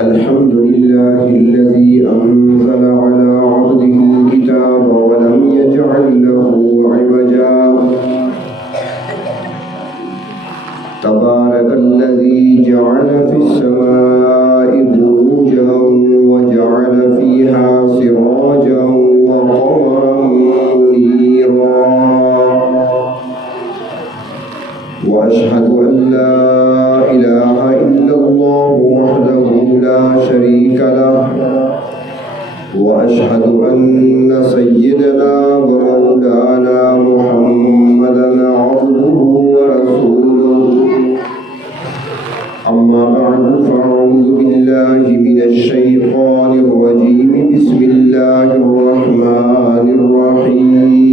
الحمد لله الذي أنزل على عبده الكتاب ولم يجعل له عوجا تبارك الذي جعل في السماء بروجا وجعل فيها سراجا وقمرا منيرا وأشهد أن لا إله إلا الله وحده لا شريك له وأشهد أن سيدنا ومولانا محمدا عبده ورسوله أما بعد فأعوذ بالله من الشيطان الرجيم بسم الله الرحمن الرحيم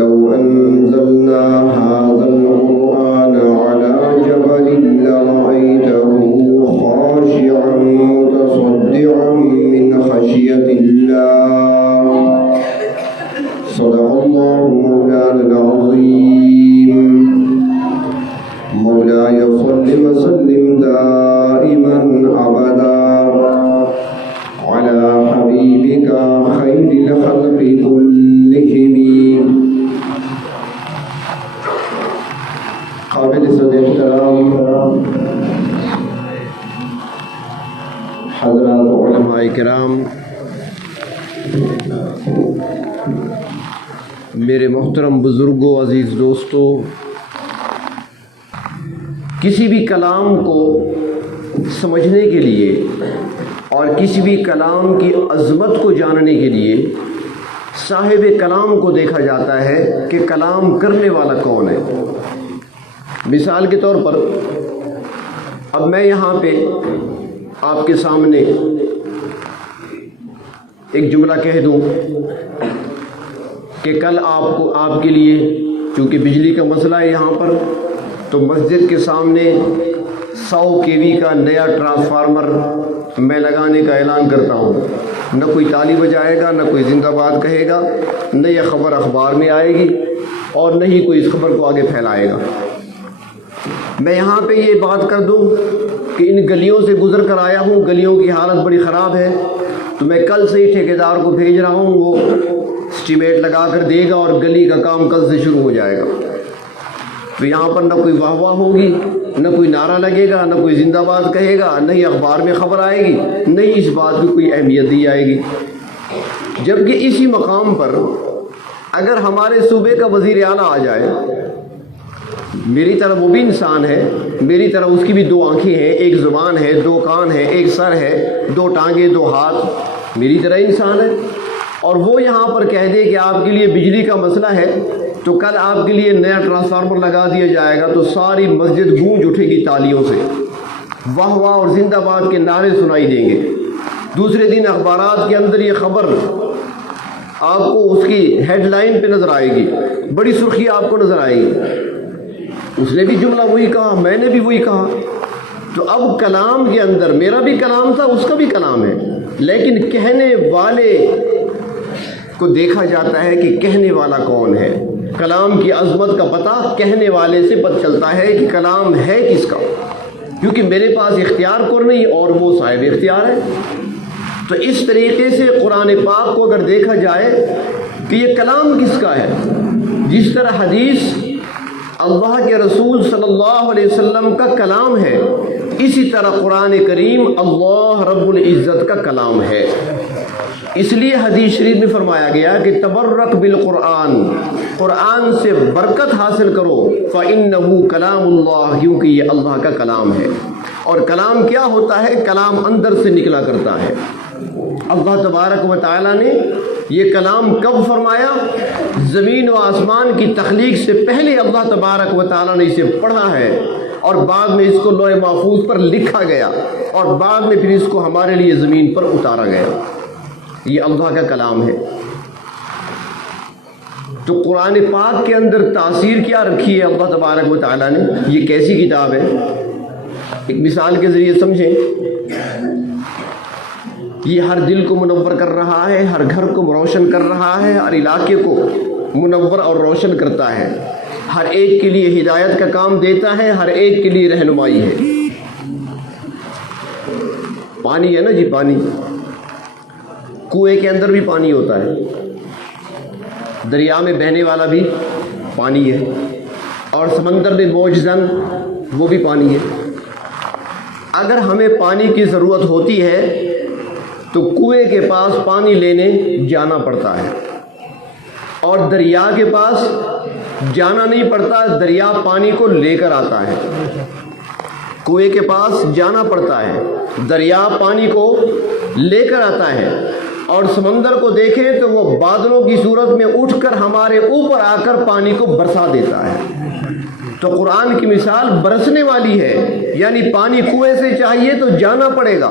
لو أنزلنا هذا القرآن على جبل لرأيته خاشعا متصدعا من خشية الله صدق الله مولانا العظيم مولاي صل وسلم دائما أبدا على حبيبك خير الخلق كلهم قابل صد احترام حضرات علماء کرام، میرے محترم بزرگوں، عزیز دوستوں، کسی بھی کلام کو سمجھنے کے لیے اور کسی بھی کلام کی عظمت کو جاننے کے لیے صاحب کلام کو دیکھا جاتا ہے کہ کلام کرنے والا کون ہے۔ مثال کے طور پر اب میں یہاں پہ آپ کے سامنے ایک جملہ کہہ دوں کہ کل آپ کے لیے چونکہ بجلی کا مسئلہ ہے یہاں پر، تو مسجد کے سامنے 100 kV کا نیا ٹرانسفارمر میں لگانے کا اعلان کرتا ہوں۔ نہ کوئی تالی بجائے گا، نہ کوئی زندہ باد کہے گا، نہ یہ خبر اخبار میں آئے گی اور نہ ہی کوئی اس خبر کو آگے پھیلائے گا۔ میں یہاں پہ یہ بات کر دوں کہ ان گلیوں سے گزر کر آیا ہوں، گلیوں کی حالت بڑی خراب ہے، تو میں کل سے ہی ٹھیکیدار کو بھیج رہا ہوں، وہ اسٹیمیٹ لگا کر دے گا اور گلی کا کام کل سے شروع ہو جائے گا۔ تو یہاں پر نہ کوئی واہ واہ ہوگی، نہ کوئی نعرہ لگے گا، نہ کوئی زندہ باد کہے گا، نہ ہی اخبار میں خبر آئے گی، نہ ہی اس بات کی کوئی اہمیت دی جائے گی۔ جبکہ اسی مقام پر اگر ہمارے صوبے کا وزیر اعلیٰ آ جائے، میری طرح وہ بھی انسان ہے، میری طرح اس کی بھی 2 آنکھیں ہیں، ایک زبان ہے، 2 کان ہے، ایک سر ہے، 2 ٹانگیں، 2 ہاتھ، میری طرح انسان ہے، اور وہ یہاں پر کہہ دے کہ آپ کے لیے بجلی کا مسئلہ ہے تو کل آپ کے لیے نیا ٹرانسفارمر لگا دیا جائے گا، تو ساری مسجد گونج اٹھے گی تالیوں سے، واہ واہ اور زندہ باد کے نعرے سنائی دیں گے۔ دوسرے دن اخبارات کے اندر یہ خبر آپ کو اس کی ہیڈ لائن پہ نظر آئے گی، بڑی سرخی آپ کو نظر آئے گی۔ اس نے بھی جملہ وہی کہا، میں نے بھی وہی کہا۔ تو اب کلام کے اندر میرا بھی کلام تھا، اس کا بھی کلام ہے، لیکن کہنے والے کو دیکھا جاتا ہے کہ کہنے والا کون ہے۔ کلام کی عظمت کا پتہ کہنے والے سے پتہ چلتا ہے کہ کلام ہے کس کا، کیونکہ میرے پاس اختیار کو نہیں اور وہ صاحب اختیار ہے۔ تو اس طریقے سے قرآن پاک کو اگر دیکھا جائے کہ یہ کلام کس کا ہے، جس طرح حدیث اللہ کے رسول صلی اللہ علیہ وسلم کا کلام ہے، اسی طرح قرآن کریم اللہ رب العزت کا کلام ہے۔ اس لیے حدیث شریف میں فرمایا گیا کہ تبرک بالقرآن، قرآن سے برکت حاصل کرو، فإنہ کلام اللہ، کیونکہ یہ اللہ کا کلام ہے۔ اور کلام کیا ہوتا ہے؟ کلام اندر سے نکلا کرتا ہے۔ اللہ تبارک و تعالیٰ نے یہ کلام کب فرمایا؟ زمین و آسمان کی تخلیق سے پہلے اللہ تبارک و تعالیٰ نے اسے پڑھا ہے، اور بعد میں اس کو لوح محفوظ پر لکھا گیا، اور بعد میں پھر اس کو ہمارے لیے زمین پر اتارا گیا۔ یہ اللہ کا کلام ہے۔ تو قرآن پاک کے اندر تاثیر کیا رکھی ہے اللہ تبارک و تعالیٰ نے؟ یہ کیسی کتاب ہے؟ ایک مثال کے ذریعے سمجھیں۔ یہ ہر دل کو منور کر رہا ہے، ہر گھر کو روشن کر رہا ہے، ہر علاقے کو منور اور روشن کرتا ہے، ہر ایک کے لیے ہدایت کا کام دیتا ہے، ہر ایک کے لیے رہنمائی ہے۔ پانی ہے نا جی، پانی، کنویں کے اندر بھی پانی ہوتا ہے، دریا میں بہنے والا بھی پانی ہے، اور سمندر میں موج زن وہ بھی پانی ہے۔ اگر ہمیں پانی کی ضرورت ہوتی ہے تو کنویں کے پاس پانی لینے جانا پڑتا ہے، اور دریا کے پاس جانا نہیں پڑتا، دریا پانی کو لے کر آتا ہے۔ کنویں کے پاس جانا پڑتا ہے، دریا پانی کو لے کر آتا ہے، اور سمندر کو دیکھیں تو وہ بادلوں کی صورت میں اٹھ کر ہمارے اوپر آ کر پانی کو برسا دیتا ہے۔ تو قرآن کی مثال برسنے والی ہے، یعنی پانی کنویں سے چاہیے تو جانا پڑے گا،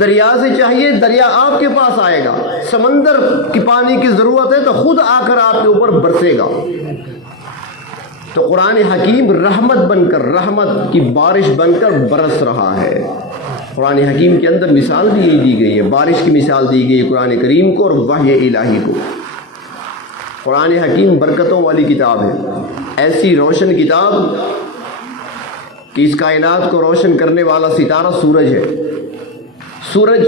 دریا سے چاہیے دریا آپ کے پاس آئے گا، سمندر کی پانی کی ضرورت ہے تو خود آ کر آپ کے اوپر برسے گا۔ تو قرآن حکیم رحمت بن کر، رحمت کی بارش بن کر برس رہا ہے۔ قرآن حکیم کے اندر مثال بھی یہی دی گئی ہے، بارش کی مثال دی گئی ہے قرآن کریم کو اور وحی الہی کو۔ قرآن حکیم برکتوں والی کتاب ہے، ایسی روشن کتاب کہ اس کائنات کو روشن کرنے والا ستارہ سورج ہے۔ سورج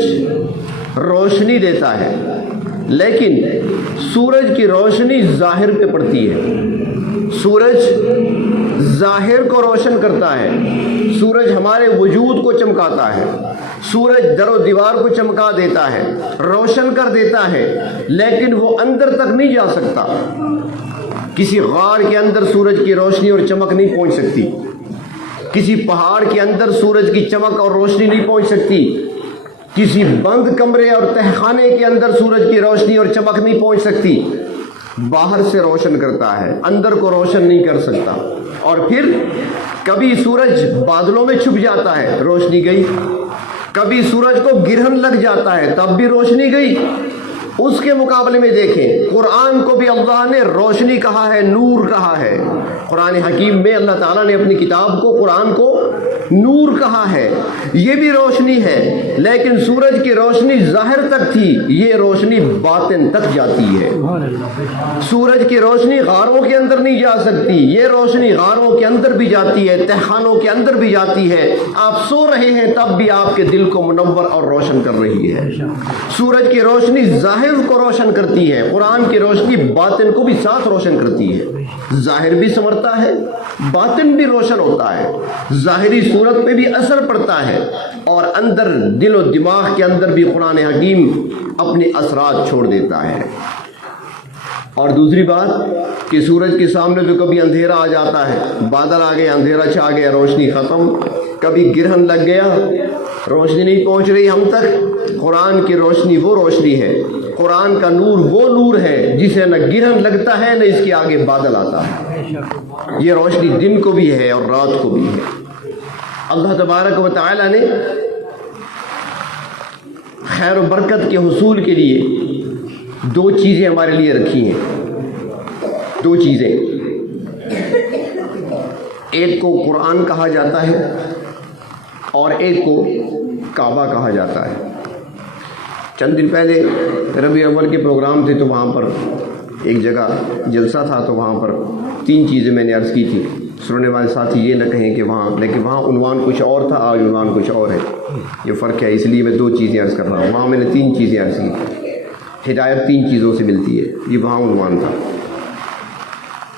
روشنی دیتا ہے، لیکن سورج کی روشنی ظاہر پہ پڑتی ہے۔ سورج ظاہر کو روشن کرتا ہے، سورج ہمارے وجود کو چمکاتا ہے، سورج در و دیوار کو چمکا دیتا ہے، روشن کر دیتا ہے، لیکن وہ اندر تک نہیں جا سکتا۔ کسی غار کے اندر سورج کی روشنی اور چمک نہیں پہنچ سکتی، کسی پہاڑ کے اندر سورج کی چمک اور روشنی نہیں پہنچ سکتی، کسی بند کمرے اور تہخانے کے اندر سورج کی روشنی اور چمک نہیں پہنچ سکتی۔ باہر سے روشن کرتا ہے، اندر کو روشن نہیں کر سکتا۔ اور پھر کبھی سورج بادلوں میں چھپ جاتا ہے، روشنی گئی، کبھی سورج کو گرہن لگ جاتا ہے، تب بھی روشنی گئی۔ اس کے مقابلے میں دیکھیں، قرآن کو بھی اللہ نے روشنی کہا ہے، نور کہا ہے۔ قرآن حکیم میں اللہ تعالیٰ نے اپنی کتاب کو، قرآن کو نور کہا ہے، یہ بھی روشنی ہے، لیکن سورج کی روشنی ظاہر تک تھی، یہ روشنی باطن تک جاتی ہے۔ سورج کی روشنی غاروں کے اندر نہیں جا سکتی، یہ روشنی غاروں کے اندر بھی جاتی ہے، تہخانوں کے اندر بھی جاتی ہے۔ آپ سو رہے ہیں تب بھی آپ کے دل کو منور اور روشن کر رہی ہے۔ سورج کی روشنی ظاہر کو روشن کرتی ہے، قرآن کی روشنی باطن کو بھی ساتھ روشن کرتی ہے۔ ظاہر بھی سنورتا ہے، باطن بھی روشن ہوتا ہے، ظاہری صورت پہ بھی اثر پڑتا ہے، اور اندر دل و دماغ کے اندر بھی قرآن حکیم اپنے اثرات چھوڑ دیتا ہے۔ اور دوسری بات کہ سورج کے سامنے تو کبھی اندھیرا آ جاتا ہے، بادل آ گئے، اندھیرا چھا گیا، روشنی ختم، کبھی گرہن لگ گیا، روشنی نہیں پہنچ رہی ہم تک۔ قرآن کی روشنی وہ روشنی ہے، قرآن کا نور وہ نور ہے جسے نہ گرہن لگتا ہے نہ اس کے آگے بادل آتا ہے۔ یہ روشنی دن کو بھی ہے اور رات کو بھی ہے۔ اللہ تبارک و تعالی نے خیر و برکت کے حصول کے لیے دو چیزیں ہمارے لیے رکھی ہیں، دو چیزیں، ایک کو قرآن کہا جاتا ہے اور ایک کو کعبہ کہا جاتا ہے۔ چند دن پہلے ربیع اول کے پروگرام تھے تو وہاں پر ایک جگہ جلسہ تھا، تو وہاں پر تین چیزیں میں نے عرض کی تھی۔ سننے والے ساتھی یہ نہ کہیں کہ وہاں، لیکن وہاں عنوان کچھ اور تھا، آج عنوان کچھ اور ہے، یہ فرق ہے، اس لیے میں دو چیزیں عرض کر رہا ہوں۔ وہاں میں نے تین چیزیں عرض کی، ہدایت تین چیزوں سے ملتی ہے، یہ وہاں عنوان تھا۔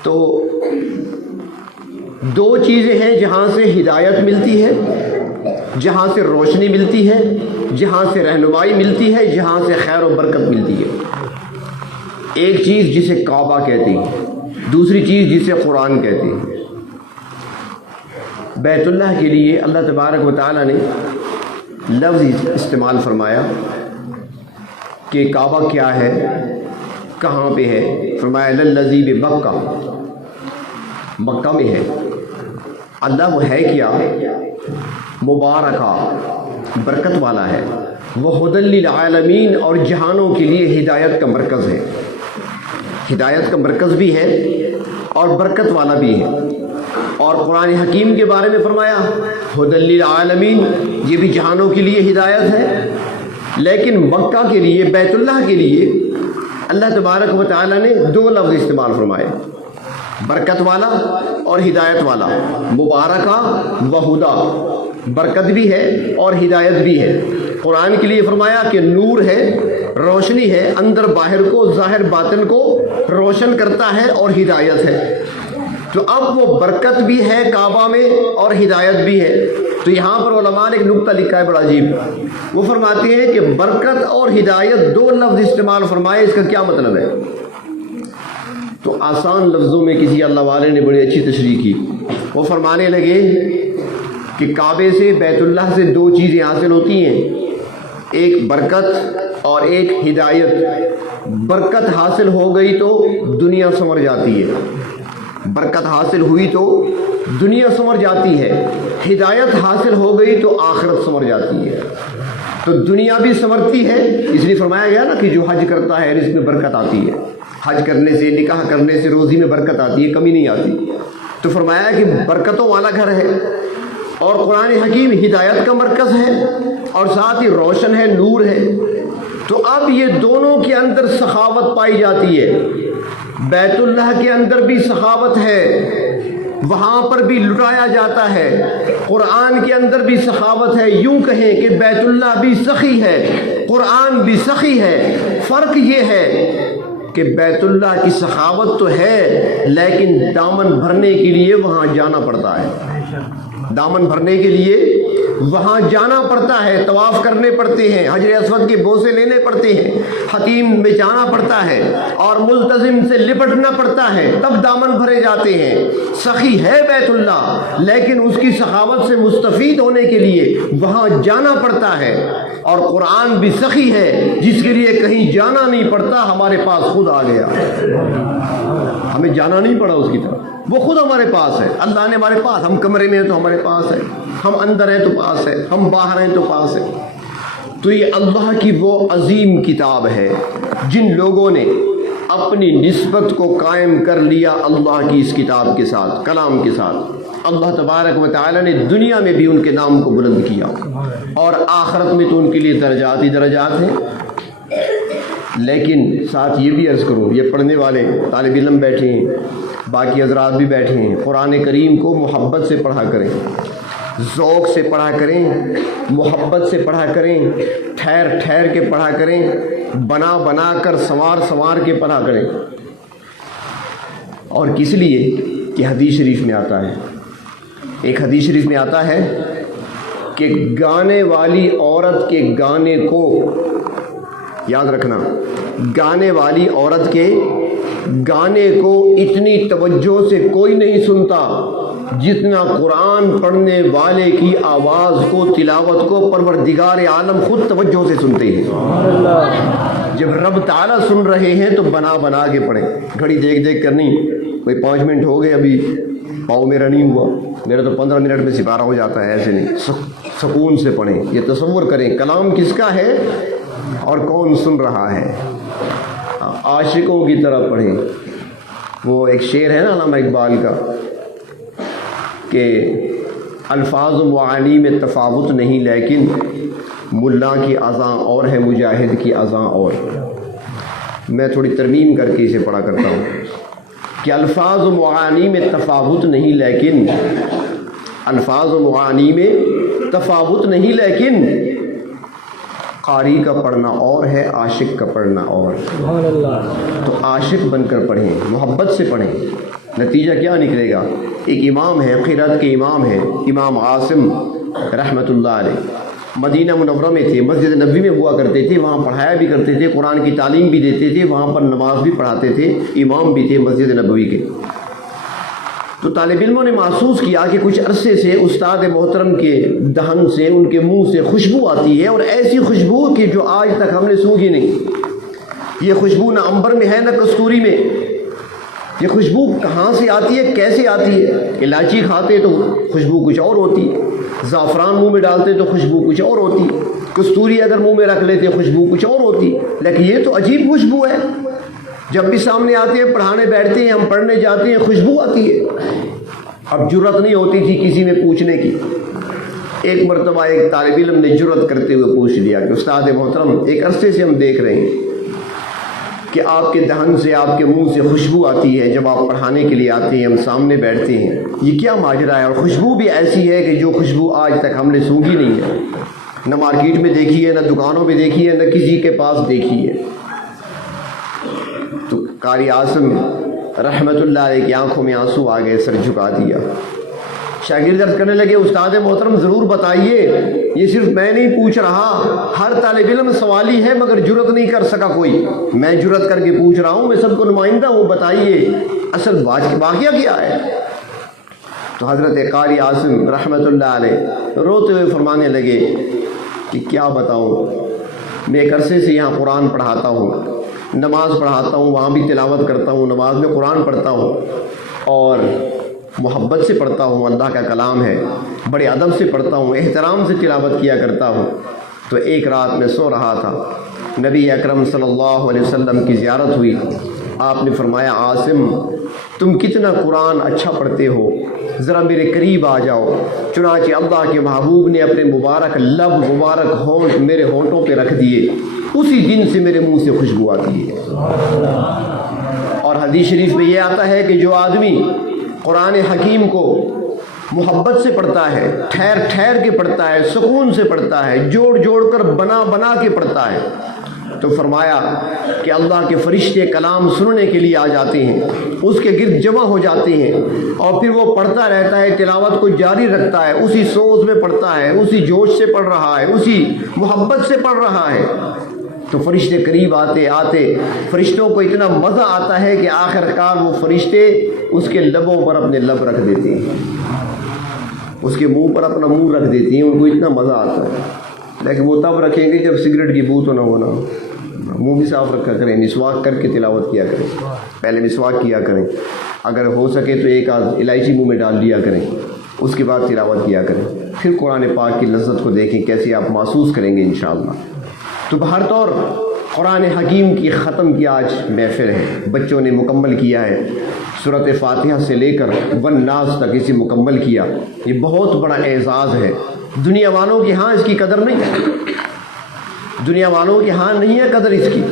تو دو چیزیں ہیں جہاں سے ہدایت ملتی ہے، جہاں سے روشنی ملتی ہے، جہاں سے رہنمائی ملتی ہے، جہاں سے خیر و برکت ملتی ہے۔ ایک چیز جسے کعبہ کہتے ہیں، دوسری چیز جسے قرآن کہتے ہیں۔ بیت اللہ کے لیے اللہ تبارک و تعالیٰ نے لفظ استعمال فرمایا کہ کعبہ کیا ہے، کہاں پہ ہے، فرمایا للذی بمکہ، مکہ میں ہے۔ اللہ وہ ہے کیا؟ مبارکہ، برکت والا ہے، وہ ہدی للعالمین، اور جہانوں کے لیے ہدایت کا مرکز ہے۔ ہدایت کا مرکز بھی ہے اور برکت والا بھی ہے۔ اور قرآن حکیم کے بارے میں فرمایا ہدی للعالمین، یہ بھی جہانوں کے لیے ہدایت ہے۔ لیکن مکہ کے لیے، بیت اللہ کے لیے اللہ تبارک و تعالیٰ نے دو لفظ استعمال فرمائے، برکت والا اور ہدایت والا، مبارکہ و ہدا، برکت بھی ہے اور ہدایت بھی ہے۔ قرآن کے لیے فرمایا کہ نور ہے، روشنی ہے، اندر باہر کو، ظاہر باطن کو روشن کرتا ہے اور ہدایت ہے۔ تو اب وہ برکت بھی ہے کعبہ میں اور ہدایت بھی ہے۔ تو یہاں پر علماء نے ایک نقطہ لکھا ہے بڑا عجیب، وہ فرماتے ہیں کہ برکت اور ہدایت دو لفظ استعمال فرمائے، اس کا کیا مطلب ہے؟ تو آسان لفظوں میں کسی اللہ والے نے بڑی اچھی تشریح کی، وہ فرمانے لگے کہ کعبے سے، بیت اللہ سے دو چیزیں حاصل ہوتی ہیں، ایک برکت اور ایک ہدایت۔ برکت حاصل ہو گئی تو دنیا سنور جاتی ہے، برکت حاصل ہوئی تو دنیا سنور جاتی ہے، ہدایت حاصل ہو گئی تو آخرت سنور جاتی ہے۔ تو دنیا بھی سنورتی ہے، اس لیے فرمایا گیا نا کہ جو حج کرتا ہے رزق میں برکت آتی ہے، حج کرنے سے، نکاح کرنے سے روزی میں برکت آتی ہے، کمی نہیں آتی۔ تو فرمایا کہ برکتوں والا گھر ہے، اور قرآن حکیم ہدایت کا مرکز ہے اور ساتھ ہی روشن ہے، نور ہے۔ تو اب یہ دونوں کے اندر سخاوت پائی جاتی ہے، بیت اللہ کے اندر بھی سخاوت ہے، وہاں پر بھی لٹایا جاتا ہے، قرآن کے اندر بھی سخاوت ہے۔ یوں کہیں کہ بیت اللہ بھی سخی ہے، قرآن بھی سخی ہے۔ فرق یہ ہے کہ بیت اللہ کی سخاوت تو ہے، لیکن دامن بھرنے کے لیے وہاں جانا پڑتا ہے، دامن بھرنے کے لیے وہاں جانا پڑتا ہے، طواف کرنے پڑتے ہیں، حجر اسود کے بوسے لینے پڑتے ہیں، حتیم میں جانا پڑتا ہے اور ملتزم سے لپٹنا پڑتا ہے، تب دامن بھرے جاتے ہیں۔ سخی ہے بیت اللہ، لیکن اس کی سخاوت سے مستفید ہونے کے لیے وہاں جانا پڑتا ہے۔ اور قرآن بھی سخی ہے، جس کے لیے کہیں جانا نہیں پڑتا، ہمارے پاس خود آ گیا، ہمیں جانا نہیں پڑا اس کی طرف، وہ خود ہمارے پاس ہے۔ اللہ نے ہمارے پاس، ہم کمرے میں ہیں تو ہمارے پاس ہے، ہم اندر ہیں تو پاس ہے، ہم باہر ہیں تو پاس ہے۔ تو یہ اللہ کی وہ عظیم کتاب ہے، جن لوگوں نے اپنی نسبت کو قائم کر لیا اللہ کی اس کتاب کے ساتھ، کلام کے ساتھ، اللہ تبارک و تعالیٰ نے دنیا میں بھی ان کے نام کو بلند کیا، اور آخرت میں تو ان کے لیے درجات ہی درجات ہیں۔ لیکن ساتھ یہ بھی عرض کروں، یہ پڑھنے والے طالب علم بیٹھے ہیں، باقی حضرات بھی بیٹھے ہیں، قرآن کریم کو محبت سے پڑھا کریں، ذوق سے پڑھا کریں، محبت سے پڑھا کریں، ٹھہر ٹھہر کے پڑھا کریں، بنا بنا کر، سنوار سنوار کے پڑھا کریں۔ اور کس لیے کہ حدیث شریف میں آتا ہے، ایک حدیث شریف میں آتا ہے کہ گانے والی عورت کے گانے کو، یاد رکھنا، گانے والی عورت کے گانے کو اتنی توجہ سے کوئی نہیں سنتا جتنا قرآن پڑھنے والے کی آواز کو، تلاوت کو پروردگار عالم خود توجہ سے سنتے ہیں۔ جب رب تعالیٰ سن رہے ہیں تو بنا بنا کے پڑھیں، گھڑی دیکھ دیکھ کر نہیں، کوئی 5 منٹ ہو گئے ابھی پاؤں میرا نہیں ہوا، میرا تو 15 منٹ میں سپارہ ہو جاتا ہے، ایسے نہیں، سکون سے پڑھیں، یہ تصور کریں کلام کس کا ہے اور کون سن رہا ہے۔ عاشقوں کی طرح پڑھیں۔ وہ ایک شعر ہے نا علامہ اقبال کا کہ الفاظ و معانی میں تفاوت نہیں، لیکن ملا کی اذاں اور ہے، مجاہد کی اذاں اور۔ میں تھوڑی ترمیم کر کے اسے پڑھا کرتا ہوں کہ الفاظ و معانی میں تفاوت نہیں، لیکن الفاظ و معانی میں تفاوت نہیں، لیکن قاری کا پڑھنا اور ہے، عاشق کا پڑھنا اور۔ تو عاشق بن کر پڑھیں، محبت سے پڑھیں، نتیجہ کیا نکلے گا؟ ایک امام ہے، قرأت کے امام ہیں، امام عاصم رحمۃ اللہ علیہ، مدینہ منورہ میں تھے، مسجد نبوی میں ہوا کرتے تھے، وہاں پڑھایا بھی کرتے تھے، قرآن کی تعلیم بھی دیتے تھے، وہاں پر نماز بھی پڑھاتے تھے، امام بھی تھے مسجد نبوی کے۔ تو طالب علموں نے محسوس کیا کہ کچھ عرصے سے استاد محترم کے دہن سے، ان کے منہ سے خوشبو آتی ہے، اور ایسی خوشبو کہ جو آج تک ہم نے سونگھی نہیں۔ یہ خوشبو نہ عنبر میں ہے نہ کستوری میں، یہ خوشبو کہاں سے آتی ہے، کیسے آتی ہے؟ الائچی کھاتے تو خوشبو کچھ اور ہوتی، زعفران منہ میں ڈالتے تو خوشبو کچھ اور ہوتی، کستوری اگر منہ میں رکھ لیتے خوشبو کچھ اور ہوتی، لیکن یہ تو عجیب خوشبو ہے۔ جب بھی سامنے آتے ہیں، پڑھانے بیٹھتے ہیں، ہم پڑھنے جاتے ہیں، خوشبو آتی ہے۔ اب جرت نہیں ہوتی تھی کسی نے پوچھنے کی۔ ایک مرتبہ ایک طالب علم نے جرت کرتے ہوئے پوچھ لیا کہ استاد محترم، ایک عرصے سے ہم دیکھ رہے ہیں کہ آپ کے دہن سے، آپ کے منہ سے خوشبو آتی ہے جب آپ پڑھانے کے لیے آتے ہیں، ہم سامنے بیٹھتے ہیں، یہ کیا ماجرا ہے؟ اور خوشبو بھی ایسی ہے کہ جو خوشبو آج تک ہم نے سونگھی نہیں ہے، نہ مارکیٹ میں دیکھی ہے، نہ دکانوں میں دیکھی ہے، نہ کسی کے پاس دیکھی ہے۔ تو قاری عاصم رحمۃ اللہ علیہ کی آنکھوں میں آنسو آ گئے، سر جھکا دیا۔ شاگرد عرض کرنے لگے استاد محترم ضرور بتائیے، یہ صرف میں نہیں پوچھ رہا، ہر طالب علم سوالی ہے مگر جرت نہیں کر سکا کوئی، میں جرت کر کے پوچھ رہا ہوں، میں سب کو نمائندہ ہوں، بتائیے اصل واقعہ کیا ہے؟ تو حضرت قاری عاصم رحمۃ اللہ علیہ روتے ہوئے فرمانے لگے کہ کیا بتاؤں، میں ایک عرصے سے یہاں قرآن پڑھاتا ہوں، نماز پڑھاتا ہوں، وہاں بھی تلاوت کرتا ہوں، نماز میں قرآن پڑھتا ہوں اور محبت سے پڑھتا ہوں، اللہ کا کلام ہے، بڑے ادب سے پڑھتا ہوں، احترام سے تلاوت کیا کرتا ہوں۔ تو ایک رات میں سو رہا تھا، نبی اکرم صلی اللہ علیہ وسلم کی زیارت ہوئی، آپ نے فرمایا عاصم تم کتنا قرآن اچھا پڑھتے ہو، ذرا میرے قریب آ جاؤ۔ چنانچہ اللہ کے محبوب نے اپنے مبارک لب، مبارک ہونٹ میرے ہونٹوں پہ رکھ دیے، اسی دن سے میرے منہ سے خوشبو آتی ہے۔ اور حدیث شریف میں یہ آتا ہے کہ جو آدمی قرآن حکیم کو محبت سے پڑھتا ہے، ٹھہر ٹھہر کے پڑھتا ہے، سکون سے پڑھتا ہے، جوڑ جوڑ کر بنا بنا کے پڑھتا ہے، تو فرمایا کہ اللہ کے فرشتے کلام سننے کے لیے آ جاتے ہیں، اس کے گرد جمع ہو جاتے ہیں، اور پھر وہ پڑھتا رہتا ہے، تلاوت کو جاری رکھتا ہے، اسی سوز میں پڑھتا ہے، اسی جوش سے پڑھ رہا ہے، اسی محبت سے پڑھ رہا ہے۔ تو فرشتے قریب آتے آتے فرشتوں کو اتنا مزہ آتا ہے کہ آخر کار وہ فرشتے اس کے لبوں پر اپنے لب رکھ دیتے ہیں، اس کے منہ پر اپنا منہ رکھ دیتی ہیں، ان کو اتنا مزہ آتا ہے۔ لیکن وہ تب رکھیں گے جب سگریٹ کی بو تو نہ ہونا، منہ بھی صاف رکھا کریں، مسواک کر کے تلاوت کیا کریں، پہلے مسواک کیا کریں، اگر ہو سکے تو ایک آدھ الائچی منہ میں ڈال دیا کریں، اس کے بعد تلاوت کیا کریں، پھر قرآن پاک کی لذت کو دیکھیں کیسے آپ محسوس کریں گے انشاءاللہ۔ تو بہر طور قرآن حکیم کی ختم کی آج محفل ہے، بچوں نے مکمل کیا ہے، سورۃ فاتحہ سے لے کر والناس تک اسے مکمل کیا، یہ بہت بڑا اعزاز ہے۔ دنیا والوں کے ہاں اس کی قدر نہیں ہے، دنیا والوں کے ہاں نہیں ہے قدر اس کی۔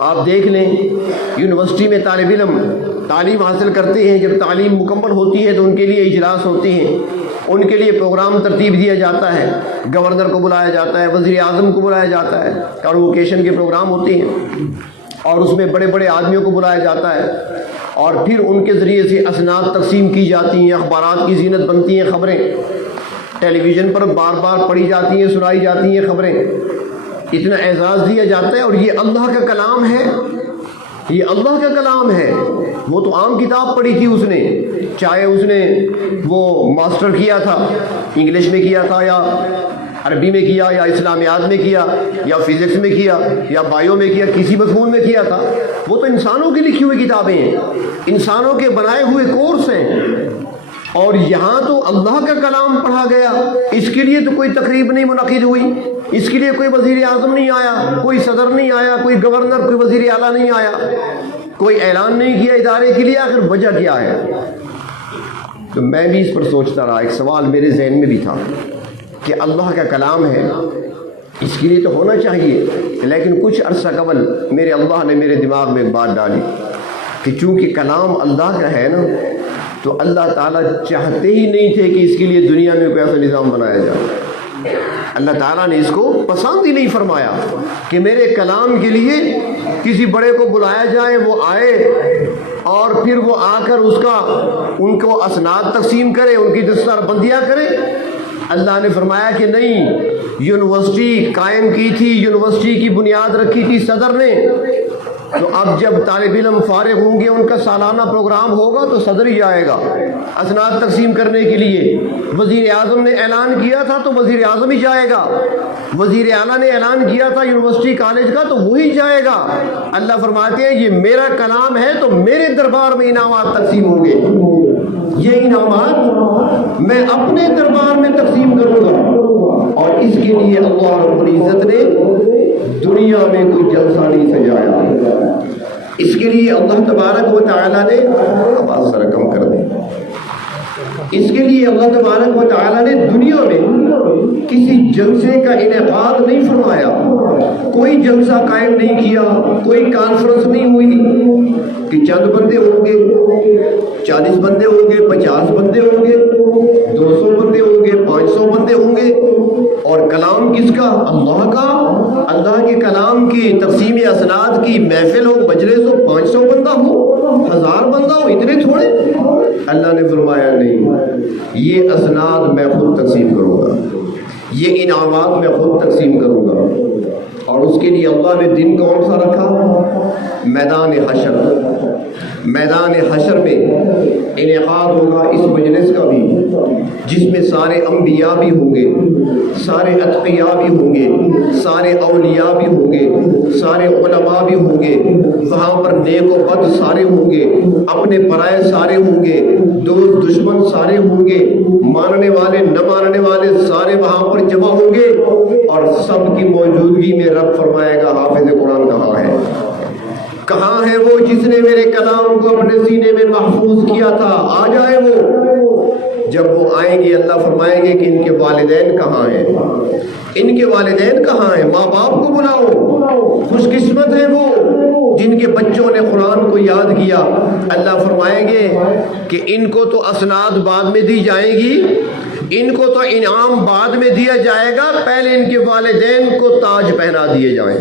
آپ دیکھ لیں یونیورسٹی میں طالب علم تعلیم حاصل کرتے ہیں، جب تعلیم مکمل ہوتی ہے تو ان کے لیے اجلاس ہوتے ہیں، ان کے لیے پروگرام ترتیب دیا جاتا ہے، گورنر کو بلایا جاتا ہے، وزیر اعظم کو بلایا جاتا ہے، کانووکیشن کے پروگرام ہوتے ہیں، اور اس میں بڑے بڑے آدمیوں کو بلایا جاتا ہے، اور پھر ان کے ذریعے سے اسناد تقسیم کی جاتی ہیں، اخبارات کی زینت بنتی ہیں، خبریں ٹیلی ویژن پر بار بار پڑھی جاتی ہیں، سنائی جاتی ہیں خبریں، اتنا اعزاز دیا جاتا ہے۔ اور یہ اللہ کا کلام ہے، یہ اللہ کا کلام ہے۔ وہ تو عام کتاب پڑھی تھی اس نے، چاہے اس نے وہ ماسٹر کیا تھا، انگلش میں کیا تھا یا عربی میں کیا یا اسلامیات میں کیا یا فزکس میں کیا یا بائیو میں کیا، کسی مضمون میں کیا تھا، وہ تو انسانوں کی لکھی ہوئی کتابیں ہیں، انسانوں کے بنائے ہوئے کورس ہیں، اور یہاں تو اللہ کا کلام پڑھا گیا۔ اس کے لیے تو کوئی تقریب نہیں منعقد ہوئی، اس کے لیے کوئی وزیر اعظم نہیں آیا، کوئی صدر نہیں آیا، کوئی گورنر، کوئی وزیر اعلیٰ نہیں آیا، کوئی اعلان نہیں کیا ادارے کے لیے، آخر وجہ کیا ہے؟ تو میں بھی اس پر سوچتا رہا، ایک سوال میرے ذہن میں بھی تھا کہ اللہ کا کلام ہے، اس کے لیے تو ہونا چاہیے، لیکن کچھ عرصہ قبل میرے اللہ نے میرے دماغ میں ایک بات ڈالی کہ چونکہ کلام اللہ کا ہے نا، تو اللہ تعالیٰ چاہتے ہی نہیں تھے کہ اس کے لیے دنیا میں کوئی ایسا نظام بنایا جائے، اللہ تعالیٰ نے اس کو پسند ہی نہیں فرمایا کہ میرے کلام کے لیے کسی بڑے کو بلایا جائے، وہ آئے اور پھر وہ آ کر اس کا ان کو اسناد تقسیم کرے، ان کی دستار بندیاں کرے۔ اللہ نے فرمایا کہ نہیں، یونیورسٹی قائم کی تھی، یونیورسٹی کی بنیاد رکھی تھی صدر نے، تو اب جب طالب علم فارغ ہوں گے، ان کا سالانہ پروگرام ہوگا تو صدر ہی جائے گا اسناد تقسیم کرنے کے لیے۔ وزیر اعظم نے اعلان کیا تھا تو وزیر اعظم ہی جائے گا، وزیر اعلیٰ نے اعلان کیا تھا یونیورسٹی کالج کا تو وہی جائے گا۔ اللہ فرماتے ہیں یہ میرا کلام ہے تو میرے دربار میں انعامات تقسیم ہوں گے، یہ انعامات میں اپنے دربار میں تقسیم کروں گا، اور اس کے لیے اللہ رب العزت نے دنیا میں کوئی جلسہ نہیں سجایا، اس کے لیے اللہ تبارک و تعالیٰ نے آواز ذرا کم کر دیں، اس کے لیے اللہ تبارک و تعالیٰ نے دنیا میں کسی جلسے کا انعقاد نہیں فرمایا، کوئی جلسہ قائم نہیں کیا، کوئی کانفرنس نہیں ہوئی کہ چند بندے ہوں گے، 40 بندے ہوں گے، 50 بندے ہوں گے، 200 بندے ہوں گے، 500 بندے ہوں گے، اور کلام کس کا؟ اللہ کا۔ اللہ کے کلام کی تقسیم اسناد کی محفل ہو، مجلس ہو، 500 بندہ ہو، 1000 بندہ ہو، اتنے تھوڑے؟ اللہ نے فرمایا نہیں، یہ اسناد میں خود تقسیم کروں گا، یہ انعامات میں خود تقسیم کروں گا۔ اور اس کے لیے اللہ نے دن کون سا رکھا؟ میدان حشر۔ میدان حشر میں انعقاد ہوگا اس مجلس کا بھی، جس میں سارے انبیاء بھی ہوں گے، سارے اتقیاء بھی ہوں گے، سارے اولیاء بھی ہوں گے، سارے علماء بھی ہوں گے، وہاں پر نیک و بد سارے ہوں گے، اپنے پرائے سارے ہوں گے، دوست دشمن سارے ہوں گے، ماننے والے نہ ماننے والے سارے وہاں پر جمع ہوں گے، اور سب کی موجودگی میں رب فرمائے گا حافظ قرآن کہاں ہے؟ کہاں ہے وہ جس نے میرے کلام کو اپنے سینے میں محفوظ کیا تھا؟ آ جائے وہ۔ جب وہ آئیں گے اللہ فرمائیں گے کہ ان کے والدین کہاں ہیں؟ ان کے والدین کہاں ہیں؟ ماں باپ کو بلاؤ، خوش قسمت ہیں وہ جن کے بچوں نے قرآن کو یاد کیا۔ اللہ فرمائیں گے کہ ان کو تو اسناد بعد میں دی جائیں گی، ان کو تو انعام بعد میں دیا جائے گا، پہلے ان کے والدین کو تاج پہنا دیے جائیں،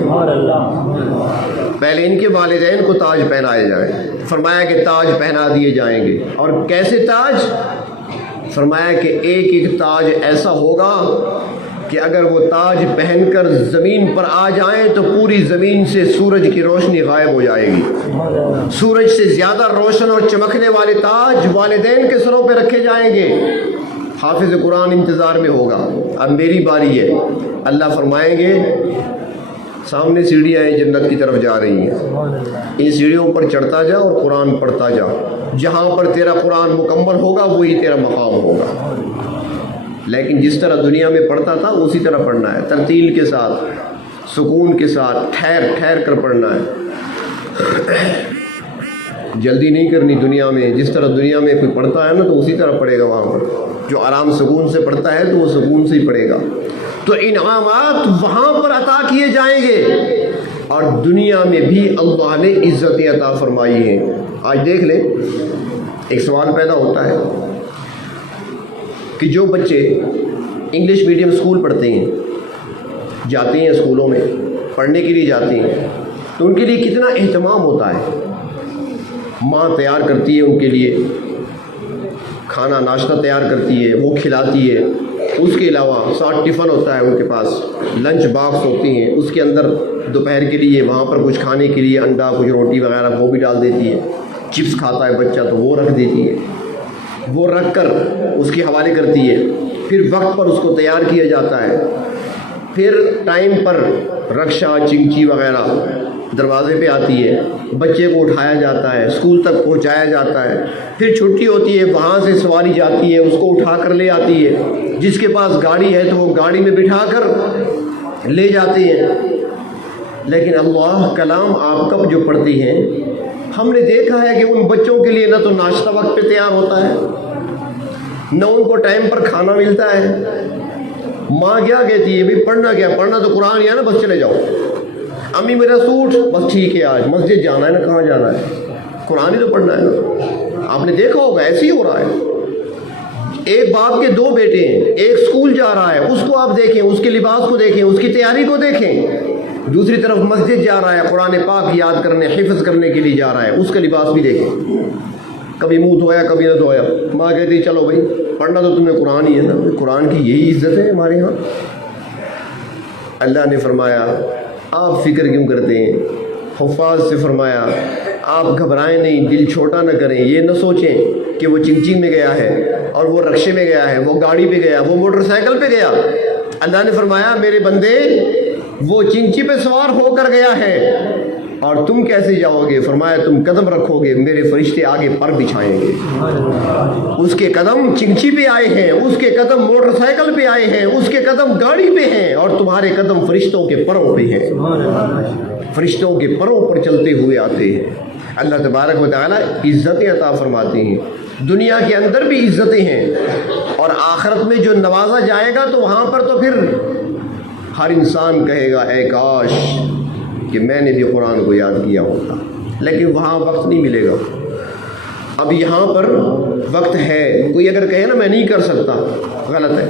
پہلے ان کے والدین کو تاج پہنائے جائیں۔ فرمایا کہ تاج پہنا دیے جائیں گے۔ اور کیسے تاج؟ فرمایا کہ ایک ایک تاج ایسا ہوگا کہ اگر وہ تاج پہن کر زمین پر آ جائیں تو پوری زمین سے سورج کی روشنی غائب ہو جائے گی۔ سورج سے زیادہ روشن اور چمکنے والے تاج والدین کے سروں پہ رکھے جائیں گے۔ حافظ قرآن انتظار میں ہوگا، اب میری باری ہے۔ اللہ فرمائیں گے سامنے سیڑھیاں ہیں جنت کی طرف جا رہی ہیں، ان سیڑھیوں پر چڑھتا جا اور قرآن پڑھتا جا، جہاں پر تیرا قرآن مکمل ہوگا وہی تیرا مقام ہوگا۔ لیکن جس طرح دنیا میں پڑھتا تھا اسی طرح پڑھنا ہے، ترتیل کے ساتھ، سکون کے ساتھ، ٹھہر ٹھہر کر پڑھنا ہے، جلدی نہیں کرنی دنیا میں۔ جس طرح دنیا میں کوئی پڑھتا ہے نا تو اسی طرح پڑھے گا وہاں پر، جو آرام سکون سے پڑھتا ہے تو وہ سکون سے ہی پڑھے گا۔ تو انعامات وہاں پر عطا کیے جائیں گے، اور دنیا میں بھی اللہ نے عزتیں عطا فرمائی ہیں۔ آج دیکھ لیں، ایک سوال پیدا ہوتا ہے کہ جو بچے انگلش میڈیم اسکول پڑھتے ہیں، جاتے ہیں اسکولوں میں پڑھنے کے لیے جاتے ہیں، تو ان کے لیے کتنا اہتمام ہوتا ہے۔ ماں تیار کرتی ہے ان کے لیے کھانا، ناشتہ تیار کرتی ہے، وہ کھلاتی ہے۔ اس کے علاوہ ساتھ ٹفن ہوتا ہے ان کے پاس، لنچ باکس ہوتی ہیں، اس کے اندر دوپہر کے لیے وہاں پر کچھ کھانے کے لیے انڈا، کچھ روٹی وغیرہ وہ بھی ڈال دیتی ہے۔ چپس کھاتا ہے بچہ تو وہ رکھ دیتی ہے، وہ رکھ کر اس کے حوالے کرتی ہے۔ پھر وقت پر اس کو تیار کیا جاتا ہے، پھر ٹائم پر رکشہ، چنگچی وغیرہ دروازے پہ آتی ہے، بچے کو اٹھایا جاتا ہے، اسکول تک پہنچایا جاتا ہے، پھر چھٹی ہوتی ہے، وہاں سے سواری جاتی ہے، اس کو اٹھا کر لے آتی ہے۔ جس کے پاس گاڑی ہے تو وہ گاڑی میں بٹھا کر لے جاتے ہیں۔ لیکن اللہ کلام آپ کب جو پڑھتی ہیں، ہم نے دیکھا ہے کہ ان بچوں کے لیے نہ تو ناشتہ وقت پہ تیار ہوتا ہے، نہ ان کو ٹائم پر کھانا ملتا ہے۔ ماں کیا کہتی ہے، بھی پڑھنا کیا، پڑھنا تو قرآن ہی ہے نا، بس چلے جاؤ۔ امی میرا سوٹ، بس ٹھیک ہے، آج مسجد جانا ہے نا، کہاں جانا ہے، قرآن ہی تو پڑھنا ہے نا۔ آپ نے دیکھا ہوگا ایسے ہی ہو رہا ہے۔ ایک باپ کے 2 بیٹے ہیں، ایک اسکول جا رہا ہے، اس کو آپ دیکھیں، اس کے لباس کو دیکھیں، اس کی تیاری کو دیکھیں۔ دوسری طرف مسجد جا رہا ہے، قرآن پاک یاد کرنے، حفظ کرنے کے لیے جا رہا ہے، اس کا لباس بھی دیکھیں، کبھی منہ دھویا کبھی نہ دھویا۔ ماں کہتی چلو بھائی پڑھنا تو تمہیں قرآن ہی ہے نا، قرآن کی یہی عزت ہے ہمارے ہاں۔ اللہ نے فرمایا آپ فکر کیوں کرتے ہیں؟ حفاظ سے فرمایا آپ گھبرائیں نہیں، دل چھوٹا نہ کریں، یہ نہ سوچیں کہ وہ چنگچنگ میں گیا ہے اور وہ رکشے میں گیا ہے، وہ گاڑی پہ گیا، وہ موٹر سائیکل پہ گیا۔ اللہ نے فرمایا میرے بندے وہ چنچی پہ سوار ہو کر گیا ہے، اور تم کیسے جاؤ گے؟ فرمایا تم قدم رکھو گے، میرے فرشتے آگے پر بچھائیں گے۔ اس کے قدم چنچی پہ آئے ہیں، اس کے قدم موٹر سائیکل پہ آئے ہیں، اس کے قدم گاڑی پہ ہیں، اور تمہارے قدم فرشتوں کے پروں پہ ہیں، فرشتوں کے پروں پر چلتے ہوئے آتے ہیں۔ اللہ تبارک و تعالیٰ عزتیں عطا فرماتے ہیں، دنیا کے اندر بھی عزتیں ہیں، اور آخرت میں جو نوازا جائے گا تو وہاں پر تو پھر ہر انسان کہے گا اے کاش کہ میں نے بھی قرآن کو یاد کیا ہوتا، لیکن وہاں وقت نہیں ملے گا۔ اب یہاں پر وقت ہے، کوئی اگر کہے نا میں نہیں کر سکتا، غلط ہے۔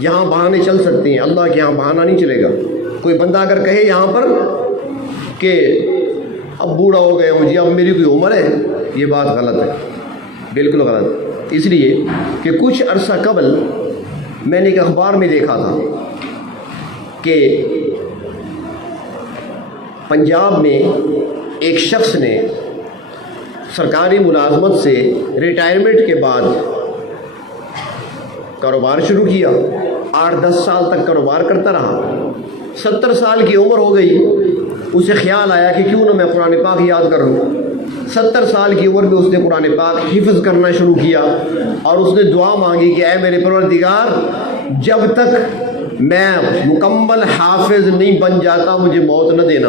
یہاں بہانے چل سکتے ہیں، اللہ کے یہاں بہانہ نہیں چلے گا۔ کوئی بندہ اگر کہے یہاں پر کہ اب بوڑھا ہو گیا ہوں جی، اب میری کوئی عمر ہے، یہ بات غلط ہے، بالکل غلط۔ اس لیے کہ کچھ عرصہ قبل میں نے ایک اخبار میں دیکھا تھا کہ پنجاب میں ایک شخص نے سرکاری ملازمت سے ریٹائرمنٹ کے بعد کاروبار شروع کیا، 8-10 سال تک کاروبار کرتا رہا، 70 سال کی عمر ہو گئی، اسے خیال آیا کہ کیوں نہ میں قرآن پاک یاد کر لوں۔ 70 سال کی عمر میں اس نے قرآن پاک حفظ کرنا شروع کیا، اور اس نے دعا مانگی کہ اے میرے پروردگار، جب تک میں مکمل حافظ نہیں بن جاتا مجھے موت نہ دینا۔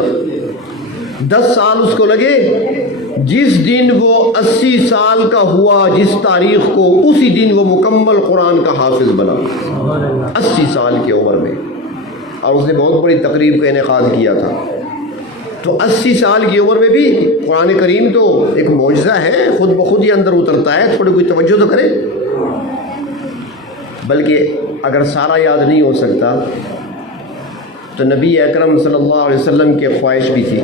10 سال اس کو لگے، جس دن وہ 80 سال کا ہوا، جس تاریخ کو، اسی دن وہ مکمل قرآن کا حافظ بنا، 80 سال کی عمر میں، اور اس نے بہت بڑی تقریب کا انعقاد کیا تھا۔ تو 80 سال کی عمر میں بھی قرآن کریم تو ایک معجزہ ہے، خود بخود ہی اندر اترتا ہے، تھوڑی کوئی توجہ تو کرے۔ بلکہ اگر سارا یاد نہیں ہو سکتا تو نبی اکرم صلی اللہ علیہ وسلم کی خواہش بھی تھی۔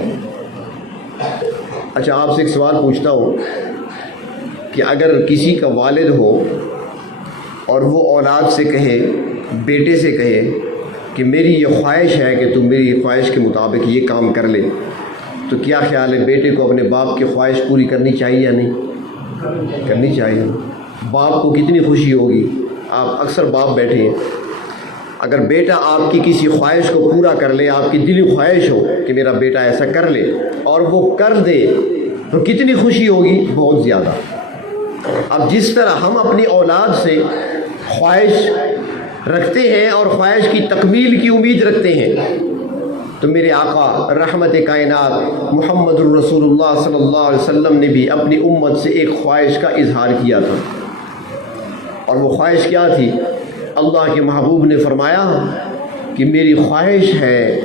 اچھا، آپ سے ایک سوال پوچھتا ہوں کہ اگر کسی کا والد ہو اور وہ اولاد سے کہے، بیٹے سے کہے کہ میری یہ خواہش ہے کہ تم میری خواہش کے مطابق یہ کام کر لے، تو کیا خیال ہے بیٹے کو اپنے باپ کی خواہش پوری کرنی چاہیے یا نہیں؟ کرنی چاہیے۔ باپ کو کتنی خوشی ہوگی، آپ اکثر باپ بیٹھے ہیں، اگر بیٹا آپ کی کسی خواہش کو پورا کر لے، آپ کی دلی خواہش ہو کہ میرا بیٹا ایسا کر لے اور وہ کر دے، تو کتنی خوشی ہوگی، بہت زیادہ۔ اب جس طرح ہم اپنی اولاد سے خواہش رکھتے ہیں اور خواہش کی تکمیل کی امید رکھتے ہیں، تو میرے آقا رحمت کائنات محمد الرسول اللہ صلی اللہ علیہ وسلم نے بھی اپنی امت سے ایک خواہش کا اظہار کیا تھا، اور وہ خواہش کیا تھی؟ اللہ کے محبوب نے فرمایا کہ میری خواہش ہے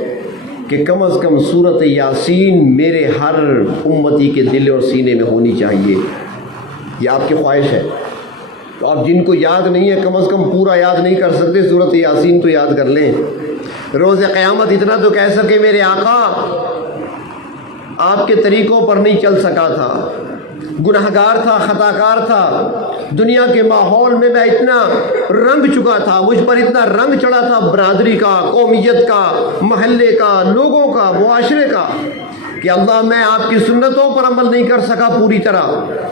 کہ کم از کم سورۃ یاسین میرے ہر امتی کے دل اور سینے میں ہونی چاہیے۔ یہ آپ کی خواہش ہے، تو آپ جن کو یاد نہیں ہے کم از کم پورا یاد نہیں کر سکتے، سورۃ یاسین تو یاد کر لیں۔ روز قیامت اتنا تو کہہ سکے میرے آقا آپ کے طریقوں پر نہیں چل سکا تھا، گنہگار تھا، خطا کار تھا، دنیا کے ماحول میں اتنا رنگ چکا تھا، مجھ پر اتنا رنگ چڑھا تھا، برادری کا، قومیت کا، محلے کا، لوگوں کا، معاشرے کا، کہ اللہ میں آپ کی سنتوں پر عمل نہیں کر سکا پوری طرح،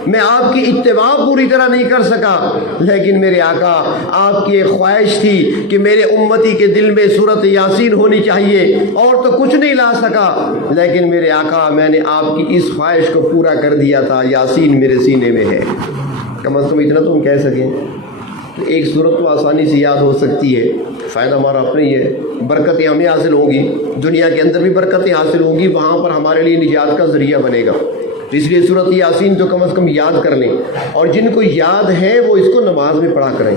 میں آپ کی اتباع پوری طرح نہیں کر سکا، لیکن میرے آقا آپ کی ایک خواہش تھی کہ میرے امتی کے دل میں سورۃ یاسین ہونی چاہیے، اور تو کچھ نہیں لا سکا، لیکن میرے آقا میں نے آپ کی اس خواہش کو پورا کر دیا تھا، یاسین میرے سینے میں ہے۔ کم از کم اتنا تو ہم کہہ سکیں، تو ایک صورت تو آسانی سے یاد ہو سکتی ہے، فائدہ ہمارا اپنا ہی ہے، برکتیں ہمیں حاصل ہوں گی، دنیا کے اندر بھی برکتیں حاصل ہوں گی، وہاں پر ہمارے لیے نجات کا ذریعہ بنے گا۔ تو اس لیے سورۃ یاسین تو کم از کم یاد کر لیں، اور جن کو یاد ہے وہ اس کو نماز میں پڑھا کریں۔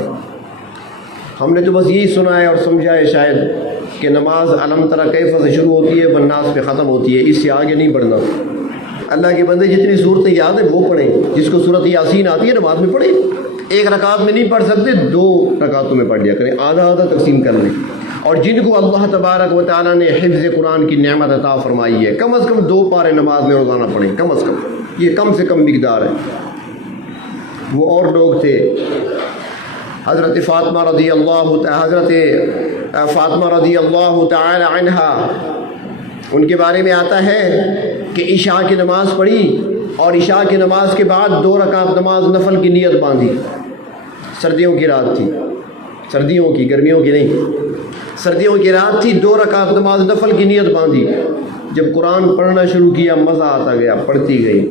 ہم نے تو بس یہی سنا ہے اور سمجھا ہے شاید کہ نماز الم تری کیف سے شروع ہوتی ہے والناس پہ ختم ہوتی ہے، اس سے آگے نہیں بڑھنا۔ اللہ کے بندے جتنی صورتیں یاد ہیں وہ پڑھیں، جس کو سورۃ یاسین آتی ہے نماز میں پڑھیں، ایک رکعت میں نہیں پڑھ سکتے 2 رکعتوں میں پڑھ لیا کریں، آدھا آدھا تقسیم کر لیں۔ اور جن کو اللہ تبارک و تعالیٰ نے حفظ قرآن کی نعمت عطا فرمائی ہے، کم از کم 2 پارے نماز میں روزانہ پڑھیں، کم از کم، یہ کم سے کم مقدار ہے۔ وہ اور لوگ تھے، حضرت فاطمہ رضی اللہ تعالی عنہا، ان کے بارے میں آتا ہے کہ عشاء کی نماز پڑھی، اور عشاء کی نماز کے بعد 2 رکعت نماز نفل کی نیت باندھی۔ سردیوں کی رات تھی، سردیوں کی، گرمیوں کی نہیں، سردیوں کی رات تھی، 2 رکعت نماز نفل کی نیت باندھی۔ جب قرآن پڑھنا شروع کیا مزہ آتا گیا، پڑھتی گئی۔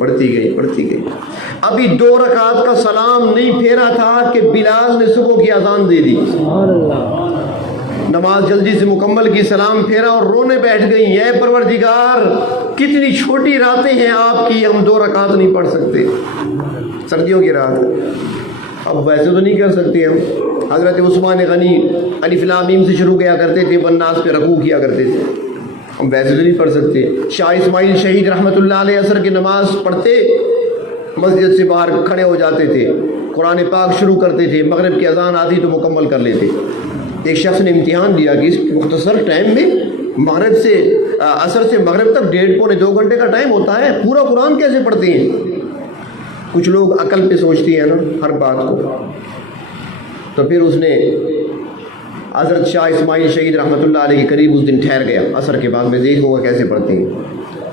ابھی 2 رکعت کا سلام نہیں پھیرا تھا کہ بلال نے صبح کی اذان دے دی۔ نماز جلدی سے مکمل کی، سلام پھیرا اور رونے بیٹھ گئی، اے پروردگار کتنی چھوٹی راتیں ہیں آپ کی، ہم 2 رکعت نہیں پڑھ سکتے، سردیوں کی رات۔ اب ویسے تو نہیں کر سکتے ہم۔ حضرت عثمان غنی الف لام میم سے شروع کیا کرتے تھے، والناس پہ رکوع کیا کرتے تھے، ہم ویسے تو نہیں پڑھ سکتے۔ شاہ اسماعیل شہید رحمۃ اللہ علیہ عصر کی نماز پڑھتے مسجد سے باہر کھڑے ہو جاتے تھے، قرآن پاک شروع کرتے تھے، مغرب کی اذان آتی تو مکمل کر لیتے۔ ایک شخص نے امتحان دیا کہ اس مختصر ٹائم میں مغرب سے عصر سے مغرب تک 1.5 پونے 2 گھنٹے کا ٹائم ہوتا ہے، پورا قرآن کیسے پڑھتے ہیں؟ کچھ لوگ عقل پہ سوچتی ہیں نا ہر بات کو۔ تو پھر اس نے حضرت شاہ اسماعیل شہید رحمۃ اللہ علیہ کے قریب اس دن ٹھہر گیا، عصر کے بعد میں دیکھوں گا کیسے پڑھتے ہیں۔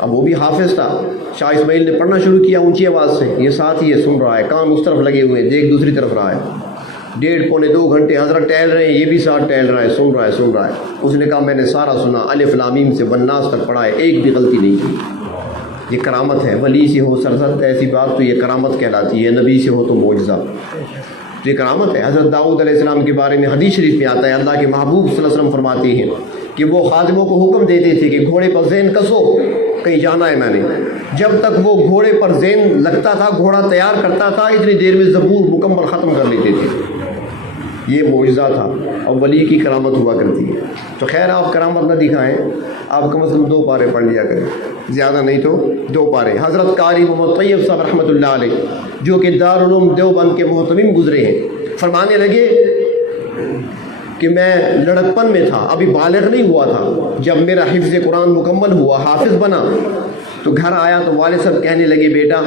اب وہ بھی حافظ تھا، شاہ اسماعیل نے پڑھنا شروع کیا اونچی آواز سے، یہ ساتھ ہی سن رہا ہے، کان اس طرف لگے ہوئے، دیکھ دوسری طرف رہا ہے۔ 1.5 پونے 2 گھنٹے حضرت ٹہل رہے ہیں، یہ بھی ساتھ ٹہل رہا ہے، سن رہا ہے۔ اس نے کہا میں نے سارا سنا، الف لام میم سے والناس تک پڑھا ہے، ایک بھی غلطی نہیں کی۔ یہ کرامت ہے، ولی سے ہو سرزد ایسی بات تو یہ کرامت کہلاتی ہے، نبی سے ہو تو معجزہ، یہ کرامت ہے۔ حضرت داؤد علیہ السلام کے بارے میں حدیث شریف میں آتا ہے، اللہ کے محبوب صلی اللہ علیہ وسلم فرماتے ہیں کہ وہ خادموں کو حکم دیتے تھے کہ گھوڑے پر زین کسو، کہیں جانا ہے میں نے۔ جب تک وہ گھوڑے پر زین لگتا تھا، گھوڑا تیار کرتا تھا، اتنی دیر میں زبور مکمل ختم کر لیتے تھے۔ یہ معجزہ تھا، اور ولی کی کرامت ہوا کرتی ہے۔ تو خیر آپ کرامت نہ دکھائیں، آپ کم از کم 2 پارے پڑھ لیا کریں، زیادہ نہیں تو 2 پارے۔ حضرت قاری محمد طیب صاحب رحمۃ اللہ علیہ جو کہ دارالعلوم دیوبند کے محتمم گزرے ہیں، فرمانے لگے کہ میں لڑکپن میں تھا، ابھی بالغ نہیں ہوا تھا، جب میرا حفظ قرآن مکمل ہوا، حافظ بنا، تو گھر آیا تو والد صاحب کہنے لگے بیٹا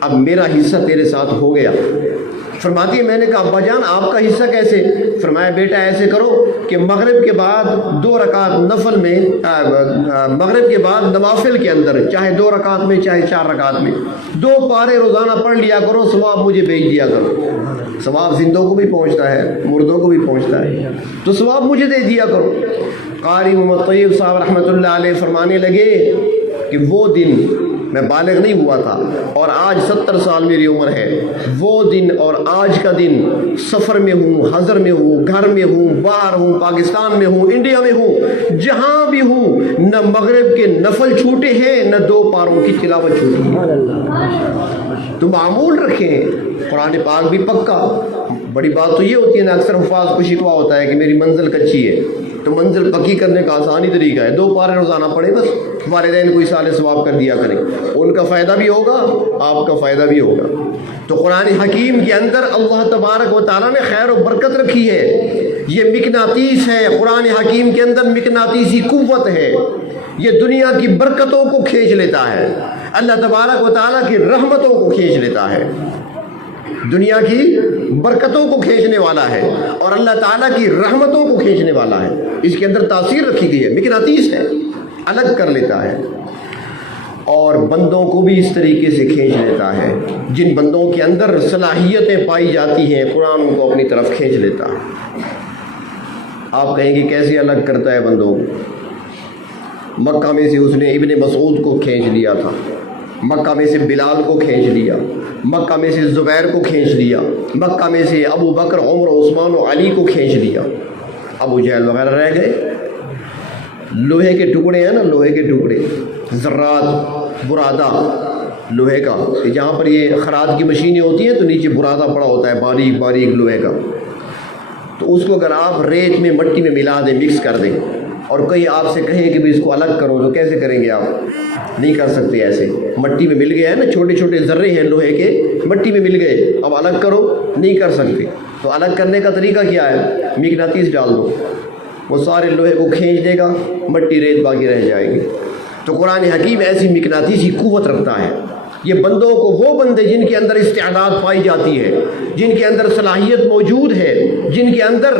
اب میرا حصہ تیرے ساتھ ہو گیا۔ فرماتی ہے میں نے کہا ابا جان آپ کا حصہ کیسے؟ فرمایا بیٹا ایسے کرو کہ مغرب کے بعد 2 رکعت نفل میں، مغرب کے بعد نوافل کے اندر چاہے 2 رکعت میں چاہے 4 رکعت میں 2 پارے روزانہ پڑھ لیا کرو، ثواب مجھے بھیج دیا کرو۔ ثواب زندوں کو بھی پہنچتا ہے، مردوں کو بھی پہنچتا ہے، تو ثواب مجھے دے دیا کرو۔ قاری محمد طیب صاحب رحمۃ اللہ علیہ فرمانے لگے کہ وہ دن میں بالغ نہیں ہوا تھا اور آج 70 سال میری عمر ہے، وہ دن اور آج کا دن سفر میں ہوں، حضر میں ہوں، گھر میں ہوں، باہر ہوں، پاکستان میں ہوں، انڈیا میں ہوں، جہاں بھی ہوں، نہ مغرب کے نفل چھوٹے ہیں نہ 2 پاروں کی تلاوت چھوٹی ہے۔ تو معمول رکھیں، قرآن پاک بھی پکا۔ بڑی بات تو یہ ہوتی ہے نا، اکثر حفاظ کو شکوہ ہوتا ہے کہ میری منزل کچی ہے، تو منزل پکی کرنے کا آسانی طریقہ ہے 2 پارے روزانہ پڑھیں، بس والدین کو اصالہ ثواب کر دیا کریں، ان کا فائدہ بھی ہوگا، آپ کا فائدہ بھی ہوگا۔ تو قرآن حکیم کے اندر اللہ تبارک و تعالیٰ نے خیر و برکت رکھی ہے، یہ مقناطیس ہے، قرآن حکیم کے اندر مقناطیسی قوت ہے، یہ دنیا کی برکتوں کو کھینچ لیتا ہے، اللہ تبارک و تعالیٰ کی رحمتوں کو کھینچ لیتا ہے، دنیا کی برکتوں کو کھینچنے والا ہے اور اللہ تعالیٰ کی رحمتوں کو کھینچنے والا ہے۔ اس کے اندر تاثیر رکھی گئی ہے، مقناطیس ہے، الگ کر لیتا ہے اور بندوں کو بھی اس طریقے سے کھینچ لیتا ہے۔ جن بندوں کے اندر صلاحیتیں پائی جاتی ہیں قرآن ان کو اپنی طرف کھینچ لیتا ہے۔ آپ کہیں گے کیسے الگ کرتا ہے بندوں کو؟ مکہ میں سے اس نے ابن مسعود کو کھینچ لیا تھا، مکہ میں سے بلال کو کھینچ لیا، مکہ میں سے زبیر کو کھینچ لیا، مکہ میں سے ابو بکر عمر عثمان و علی کو کھینچ لیا، ابو جہل وغیرہ رہ گئے۔ لوہے کے ٹکڑے ہیں نا، لوہے کے ٹکڑے، ذرات، برادہ لوہے کا، جہاں پر یہ خراج کی مشینیں ہوتی ہیں تو نیچے برادہ پڑا ہوتا ہے باریک باریک لوہے کا، تو اس کو اگر آپ ریت میں مٹی میں ملا دیں، مکس کر دیں اور کہیں آپ سے کہیں کہ بھی اس کو الگ کرو تو کیسے کریں گے؟ آپ نہیں کر سکتے ایسے، مٹی میں مل گیا ہے نا، چھوٹے چھوٹے ذرے ہیں لوہے کے، مٹی میں مل گئے، اب الگ کرو نہیں کر سکتے۔ تو الگ کرنے کا طریقہ کیا ہے؟ مقناطیس ڈال دو، وہ سارے لوہے کو کھینچ دے گا، مٹی ریت باقی رہ جائے گی۔ تو قرآن حکیم ایسی مقناطیسی قوت رکھتا ہے، یہ بندوں کو، وہ بندے جن کے اندر استعداد پائی جاتی ہے، جن کے اندر صلاحیت موجود ہے، جن کے اندر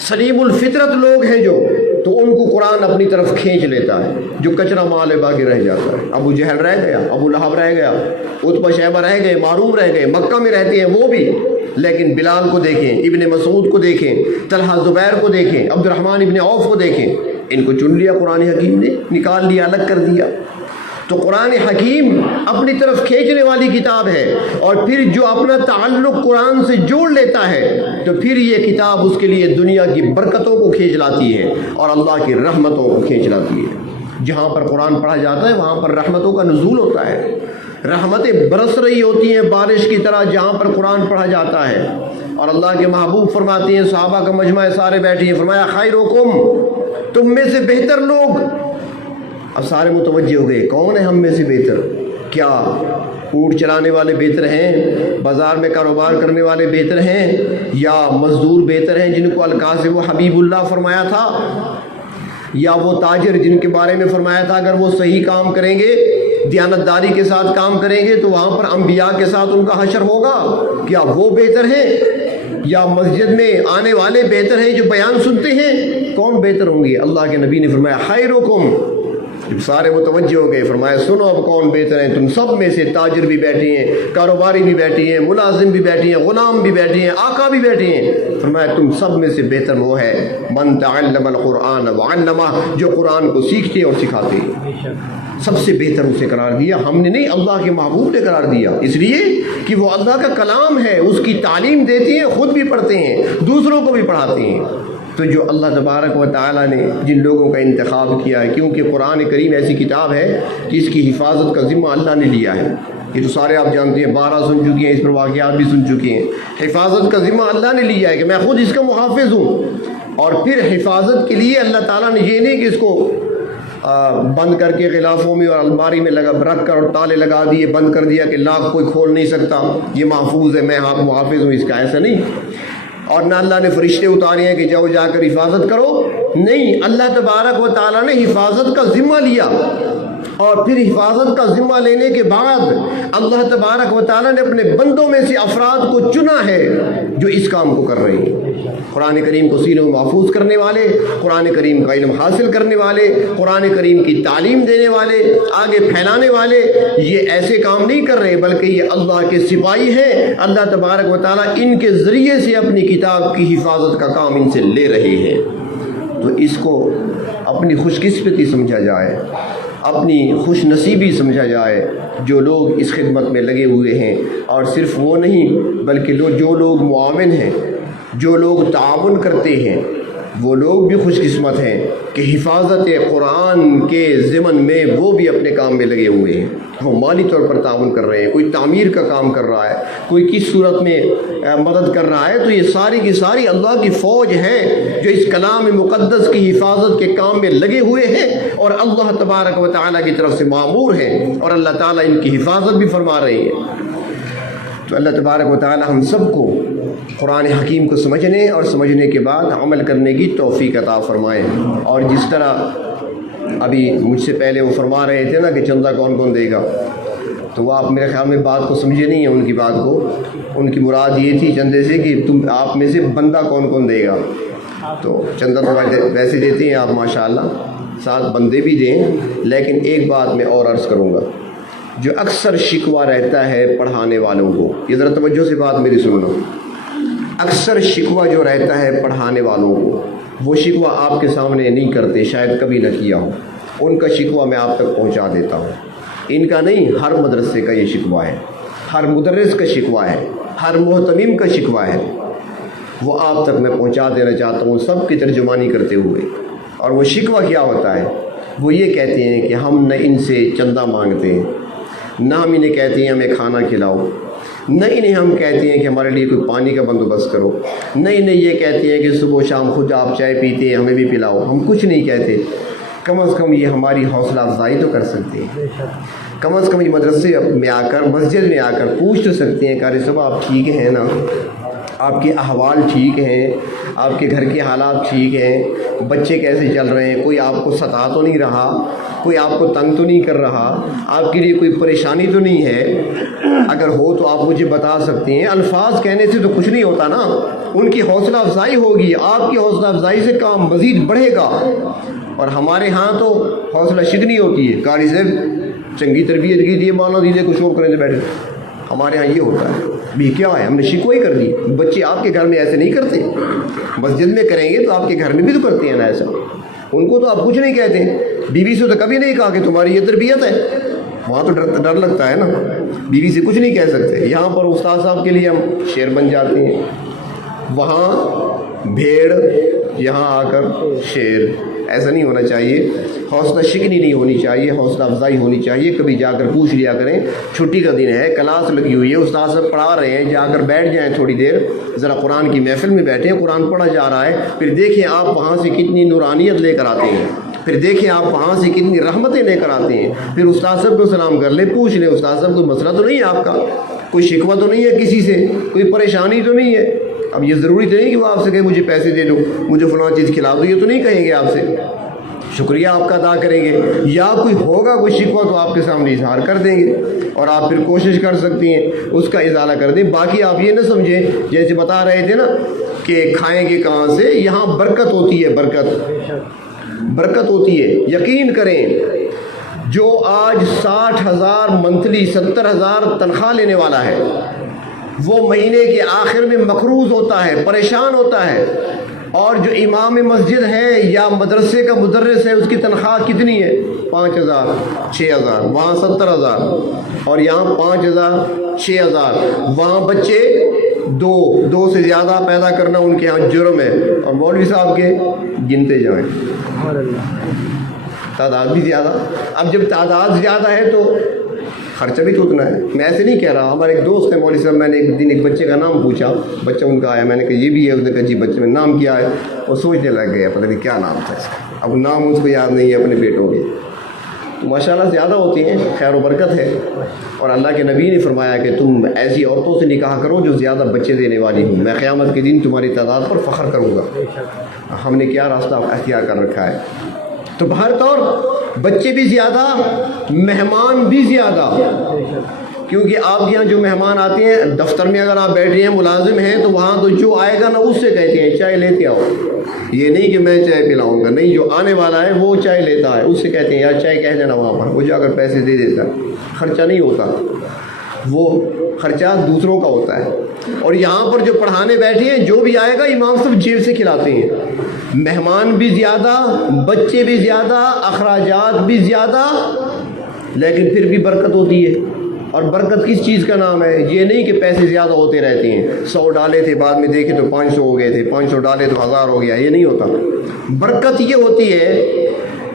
سلیم الفطرت لوگ ہیں جو، تو ان کو قرآن اپنی طرف کھینچ لیتا ہے۔ جو کچرا مال ہے باقی رہ جاتا ہے، ابو جہل رہ گیا، ابو لہب رہ گیا، عتبہ شیبہ رہ گئے، معروف رہ گئے، مکہ میں رہتے ہیں وہ بھی، لیکن بلال کو دیکھیں، ابن مسعود کو دیکھیں، طلحہ زبیر کو دیکھیں، عبد الرحمن ابن عوف کو دیکھیں، ان کو چن لیا قرآن حکیم نے، نکال لیا، الگ کر دیا۔ تو قرآن حکیم اپنی طرف کھینچنے والی کتاب ہے، اور پھر جو اپنا تعلق قرآن سے جوڑ لیتا ہے تو پھر یہ کتاب اس کے لیے دنیا کی برکتوں کو کھینچ لاتی ہے اور اللہ کی رحمتوں کو کھینچ لاتی ہے۔ جہاں پر قرآن پڑھا جاتا ہے وہاں پر رحمتوں کا نزول ہوتا ہے، رحمتیں برس رہی ہوتی ہیں بارش کی طرح جہاں پر قرآن پڑھا جاتا ہے۔ اور اللہ کے محبوب فرماتے ہیں، صحابہ کا مجمع سارے بیٹھے ہیں، فرمایا خیرکم، تم میں سے بہتر لوگ۔ اب سارے متوجہ ہو گئے، کون ہے ہم میں سے بہتر؟ کیا اونٹ چلانے والے بہتر ہیں، بازار میں کاروبار کرنے والے بہتر ہیں، یا مزدور بہتر ہیں جن کو القاسم و حبیب اللہ فرمایا تھا، یا وہ تاجر جن کے بارے میں فرمایا تھا اگر وہ صحیح کام کریں گے، دیانتداری کے ساتھ کام کریں گے تو وہاں پر انبیاء کے ساتھ ان کا حشر ہوگا؟ کیا وہ بہتر ہیں، یا مسجد میں آنے والے بہتر ہیں جو بیان سنتے ہیں؟ کون بہتر ہوں گے؟ اللہ کے نبی نے فرمایا خیرکم۔ جب سارے متوجہ ہو گئے فرمایا سنو اب کون بہتر ہیں، تم سب میں سے تاجر بھی بیٹھے ہیں، کاروباری بھی بیٹھے ہیں، ملازم بھی بیٹھے ہیں، غلام بھی بیٹھے ہیں، آقا بھی بیٹھے ہیں۔ فرمایا تم سب میں سے بہتر وہ ہے من تعلم القرآن وعلمہ، جو قرآن کو سیکھتے اور سکھاتے۔ سب سے بہتر اسے قرار دیا، ہم نے نہیں، اللہ کے محبوب نے قرار دیا، اس لیے کہ وہ اللہ کا کلام ہے، اس کی تعلیم دیتے ہیں، خود بھی پڑھتے ہیں، دوسروں کو بھی پڑھاتے ہیں۔ تو جو اللہ تبارک و تعالیٰ نے جن لوگوں کا انتخاب کیا ہے، کیونکہ قرآن کریم ایسی کتاب ہے کہ اس کی حفاظت کا ذمہ اللہ نے لیا ہے، یہ تو سارے آپ جانتے ہیں، 12 سن چکے ہیں، اس پر واقعات بھی سن چکے ہیں۔ حفاظت کا ذمہ اللہ نے لیا ہے کہ میں خود اس کا محافظ ہوں، اور پھر حفاظت کے لیے اللہ تعالیٰ نے یہ نہیں کہ اس کو بند کر کے غلافوں میں اور الماری میں رکھ کر اور تالے لگا دیے، بند کر دیا کہ لاکھ کوئی کھول نہیں سکتا، یہ محفوظ ہے، میں آپ محافظ ہوں، اس کا ایسا نہیں۔ اور نہ اللہ نے فرشتے اتارے ہیں کہ جاؤ جا کر حفاظت کرو، نہیں، اللہ تبارک و تعالیٰ نے حفاظت کا ذمہ لیا، اور پھر حفاظت کا ذمہ لینے کے بعد اللہ تبارک و تعالیٰ نے اپنے بندوں میں سے افراد کو چنا ہے جو اس کام کو کر رہے ہیں، قرآن کریم کو سینے میں محفوظ کرنے والے، قرآن کریم کا علم حاصل کرنے والے، قرآن کریم کی تعلیم دینے والے، آگے پھیلانے والے۔ یہ ایسے کام نہیں کر رہے بلکہ یہ اللہ کے سپاہی ہیں، اللہ تبارک و تعالیٰ ان کے ذریعے سے اپنی کتاب کی حفاظت کا کام ان سے لے رہے ہیں۔ تو اس کو اپنی خوش قسمتی سمجھا جائے، اپنی خوش نصیبی سمجھا جائے جو لوگ اس خدمت میں لگے ہوئے ہیں، اور صرف وہ نہیں بلکہ جو لوگ معاون ہیں، جو لوگ تعاون کرتے ہیں، وہ لوگ بھی خوش قسمت ہیں کہ حفاظت قرآن کے ضمن میں وہ بھی اپنے کام میں لگے ہوئے ہیں، وہ مالی طور پر تعاون کر رہے ہیں، کوئی تعمیر کا کام کر رہا ہے، کوئی کس صورت میں مدد کر رہا ہے، تو یہ ساری کی ساری اللہ کی فوج ہے جو اس کلام مقدس کی حفاظت کے کام میں لگے ہوئے ہیں، اور اللہ تبارک و تعالیٰ کی طرف سے مامور ہیں، اور اللہ تعالیٰ ان کی حفاظت بھی فرما رہے ہیں۔ تو اللہ تبارک و تعالیٰ ہم سب کو قرآن حکیم کو سمجھنے اور سمجھنے کے بعد عمل کرنے کی توفیق عطا فرمائیں۔ اور جس طرح ابھی مجھ سے پہلے وہ فرما رہے تھے نا کہ چندہ کون کون دے گا، تو وہ آپ میرے خیال میں بات کو سمجھے نہیں ہیں، ان کی بات کو، ان کی مراد یہ تھی چندے سے کہ آپ میں سے بندہ کون کون دے گا۔ تو چندہ تو ویسے دیتے ہیں آپ ماشاءاللہ، ساتھ بندے بھی دیں، لیکن ایک بات میں اور عرض کروں گا، جو اکثر شکوہ رہتا ہے پڑھانے والوں کو، یہ ذرا توجہ سے بات میری سن لو، اکثر شکوہ جو رہتا ہے پڑھانے والوں کو، وہ شکوہ آپ کے سامنے نہیں کرتے، شاید کبھی نہ کیا ہو، ان کا شکوہ میں آپ تک پہنچا دیتا ہوں۔ ان کا نہیں، ہر مدرسے کا یہ شکوہ ہے، ہر مدرس کا شکوہ ہے، ہر محتمم کا شکوہ ہے، وہ آپ تک میں پہنچا دینا چاہتا ہوں سب کی ترجمانی کرتے ہوئے۔ اور وہ شکوہ کیا ہوتا ہے؟ وہ یہ کہتے ہیں کہ ہم نہ ان سے چندہ مانگتے ہیں، نہ ہم انہیں کہتے ہیں ہمیں کھانا کھلاؤ، نہ انہیں ہم کہتے ہیں کہ ہمارے لیے کوئی پانی کا بندوبست کرو، نہ انہیں یہ کہتے ہیں کہ صبح و شام خود آپ چائے پیتے ہیں ہمیں بھی پلاؤ، ہم کچھ نہیں کہتے۔ کم از کم یہ ہماری حوصلہ افزائی تو کر سکتے ہیں، کم از کم یہ مدرسے میں آ کر، مسجد میں آ کر پوچھ تو سکتے ہیں، قاری صاحب آپ ٹھیک ہیں نا، آپ کے احوال ٹھیک ہیں، آپ کے گھر کے حالات ٹھیک ہیں، بچے کیسے چل رہے ہیں، کوئی آپ کو ستا تو نہیں رہا، کوئی آپ کو تنگ تو نہیں کر رہا، آپ کے لیے کوئی پریشانی تو نہیں ہے؟ اگر ہو تو آپ مجھے بتا سکتے ہیں۔ الفاظ کہنے سے تو کچھ نہیں ہوتا نا، ان کی حوصلہ افزائی ہوگی، آپ کی حوصلہ افزائی سے کام مزید بڑھے گا۔ اور ہمارے ہاں تو حوصلہ شکنی ہوتی ہے، قاری صاحب چنگی تربیت کی تھی، مولانا دیدے کچھ اور کرنے سے بیٹھے، ہمارے ہاں یہ ہوتا ہے بھی کیا ہے، ہم نے شکوہ ہی کر دی۔ بچے آپ کے گھر میں ایسے نہیں کرتے، مسجد میں کریں گے تو آپ کے گھر میں بھی تو کرتے ہیں نا ایسا، ان کو تو آپ کچھ نہیں کہتے۔ بیوی سے تو کبھی نہیں کہا کہ تمہاری یہ تربیت ہے، وہاں تو ڈر لگتا ہے نا، بیوی سے کچھ نہیں کہہ سکتے۔ یہاں پر استاد صاحب کے لیے ہم شیر بن جاتے ہیں، وہاں بھیڑ، یہاں آ کر شیر، ایسا نہیں ہونا چاہیے، حوصلہ شکنی نہیں ہونی چاہیے، حوصلہ افزائی ہونی چاہیے۔ کبھی جا کر پوچھ لیا کریں، چھٹی کا دن ہے، کلاس لگی ہوئی ہے، استاد صاحب پڑھا رہے ہیں، جا کر بیٹھ جائیں تھوڑی دیر، ذرا قرآن کی محفل میں بیٹھیں، قرآن پڑھا جا رہا ہے، پھر دیکھیں آپ وہاں سے کتنی نورانیت لے کر آتے ہیں، پھر دیکھیں آپ وہاں سے کتنی رحمتیں لے کر آتے ہیں، پھر استاد صاحب کو سلام کر لیں، پوچھ لیں استاد صاحب کوئی مسئلہ تو نہیں ہے آپ کا، کوئی شکوہ تو نہیں ہے کسی سے، کوئی پریشانی تو نہیں ہے۔ اب یہ ضروری تو نہیں کہ وہ آپ سے کہے مجھے پیسے دے دو، مجھے فلاں چیز کھلا دو، یہ تو نہیں کہیں گے آپ سے، شکریہ آپ کا ادا کریں گے، یا کوئی ہوگا کوئی شکوہ تو آپ کے سامنے اظہار کر دیں گے، اور آپ پھر کوشش کر سکتی ہیں اس کا ازالہ کر دیں۔ باقی آپ یہ نہ سمجھیں، جیسے بتا رہے تھے نا کہ کھائیں گے کہاں سے، یہاں برکت ہوتی ہے، برکت ہوتی ہے۔ یقین کریں جو آج 60,000 منتھلی 70,000 تنخواہ لینے والا ہے، وہ مہینے کے آخر میں مقروض ہوتا ہے، پریشان ہوتا ہے، اور جو امام مسجد ہے یا مدرسے کا مدرس ہے اس کی تنخواہ کتنی ہے؟ 5,000 6,000، وہاں 70,000، اور یہاں 5,000 6,000۔ وہاں بچے دو سے زیادہ پیدا کرنا ان کے ہاں جرم ہے، اور مولوی صاحب کے گنتے جائیں، تعداد بھی زیادہ۔ اب جب تعداد زیادہ ہے تو خرچہ بھی تو اتنا ہے۔ میں ایسے نہیں کہہ رہا، ہمارے ایک دوست ہے مولوی صاحب، میں نے ایک دن ایک بچے کا نام پوچھا، بچہ ان کا آیا، میں نے کہا یہ بھی ہے، اس نے کہا جی بچے میں نام کیا ہے، وہ سوچنے لگ گیا پتہ نہیں کیا نام تھا اس کا، اب نام اس کو یاد نہیں ہے اپنے بیٹوں کے۔ تو ماشاءاللہ زیادہ ہوتی ہیں، خیر و برکت ہے، اور اللہ کے نبی نے فرمایا کہ تم ایسی عورتوں سے نکاح کرو جو زیادہ بچے دینے والی ہوں، میں قیامت کے دن تمہاری تعداد پر فخر کروں گا۔ ہم نے کیا راستہ اختیار کر رکھا ہے۔ تو بہر طور بچے بھی زیادہ، مہمان بھی زیادہ، کیونکہ آپ کے یہاں جو مہمان آتے ہیں، دفتر میں اگر آپ بیٹھے ہیں ملازم ہیں تو وہاں تو جو آئے گا نا اس سے کہتے ہیں چائے لیتے آؤ، یہ نہیں کہ میں چائے پلاؤں گا، نہیں، جو آنے والا ہے وہ چائے لیتا ہے، اس سے کہتے ہیں یار چائے کہہ دینا وہاں پر، وہ جا کر پیسے دے دیتا ہے، خرچہ نہیں ہوتا، وہ خرچہ دوسروں کا ہوتا ہے۔ اور یہاں پر جو پڑھانے بیٹھے ہیں جو بھی آئے گا امام صاحب جیب سے کھلاتے ہیں، مہمان بھی زیادہ، بچے بھی زیادہ، اخراجات بھی زیادہ، لیکن پھر بھی برکت ہوتی ہے۔ اور برکت کس چیز کا نام ہے؟ یہ نہیں کہ پیسے زیادہ ہوتے رہتے ہیں، 100 ڈالے تھے بعد میں دیکھے تو 500 ہو گئے تھے، 500 ڈالے تو 1000 ہو گیا، یہ نہیں ہوتا۔ برکت یہ ہوتی ہے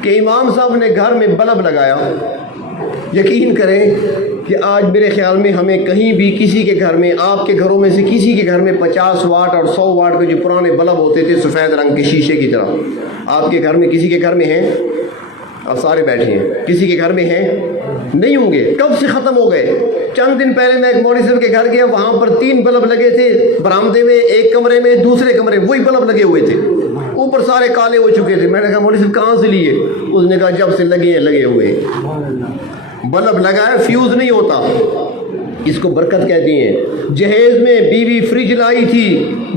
کہ امام صاحب نے گھر میں بلب لگایا، یقین کریں کہ آج میرے خیال میں ہمیں کہیں بھی کسی کے گھر میں، آپ کے گھروں میں سے کسی کے گھر میں 50 واٹ اور 100 واٹ کے جو پرانے بلب ہوتے تھے سفید رنگ کے شیشے کی طرح، آپ کے گھر میں کسی کے گھر میں ہیں؟ اب سارے بیٹھے ہیں، کسی کے گھر میں ہیں؟ نہیں ہوں گے، کب سے ختم ہو گئے۔ چند دن پہلے میں ایک مولوی صاحب کے گھر گیا، وہاں پر 3 بلب لگے تھے برآمدے میں، ایک کمرے میں، دوسرے کمرے وہی بلب لگے ہوئے تھے، اوپر سارے کالے ہو چکے تھے۔ میں نے کہا مولوی صاحب کہاں سے لیے؟ اس نے کہا جب سے لگے ہوئے بلب لگا ہے، فیوز نہیں ہوتا، اس کو برکت کہتے ہیں۔ جہیز میں بیوی فریج لائی تھی،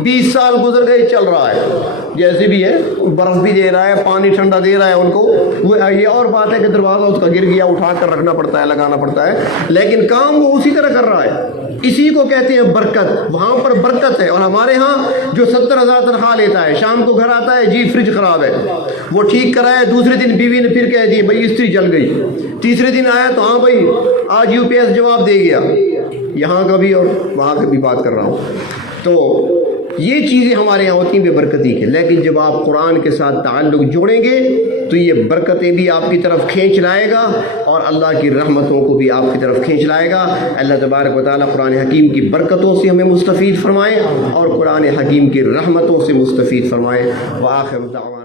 20 سال گزر گئے، چل رہا ہے، جیسے بھی ہے، برف بھی دے رہا ہے، پانی ٹھنڈا دے رہا ہے ان کو، وہ یہ اور بات ہے کہ دروازہ اس کا گر گیا، اٹھا کر رکھنا پڑتا ہے، لگانا پڑتا ہے، لیکن کام وہ اسی طرح کر رہا ہے۔ اسی کو کہتے ہیں برکت، وہاں پر برکت ہے۔ اور ہمارے ہاں جو 70,000 تنخواہ لیتا ہے، شام کو گھر آتا ہے، جی فریج خراب ہے، وہ ٹھیک کرایا، دوسرے دن بیوی نے پھر کہہ دی بھائی استری جل گئی، تیسرے دن آیا تو ہاں بھائی آج UPS جواب دے گیا، یہاں کا بھی اور وہاں کا بھی بات کر رہا ہوں۔ تو یہ چیزیں ہمارے یہاں ہوتی ہیں بے برکتی کے، لیکن جب آپ قرآن کے ساتھ تعلق جوڑیں گے تو یہ برکتیں بھی آپ کی طرف کھینچ لائے گا، اور اللہ کی رحمتوں کو بھی آپ کی طرف کھینچ لائے گا۔ اللہ تبارک و تعالیٰ قرآن حکیم کی برکتوں سے ہمیں مستفید فرمائے، اور قرآن حکیم کی رحمتوں سے مستفید فرمائے۔ وآخر دعوانا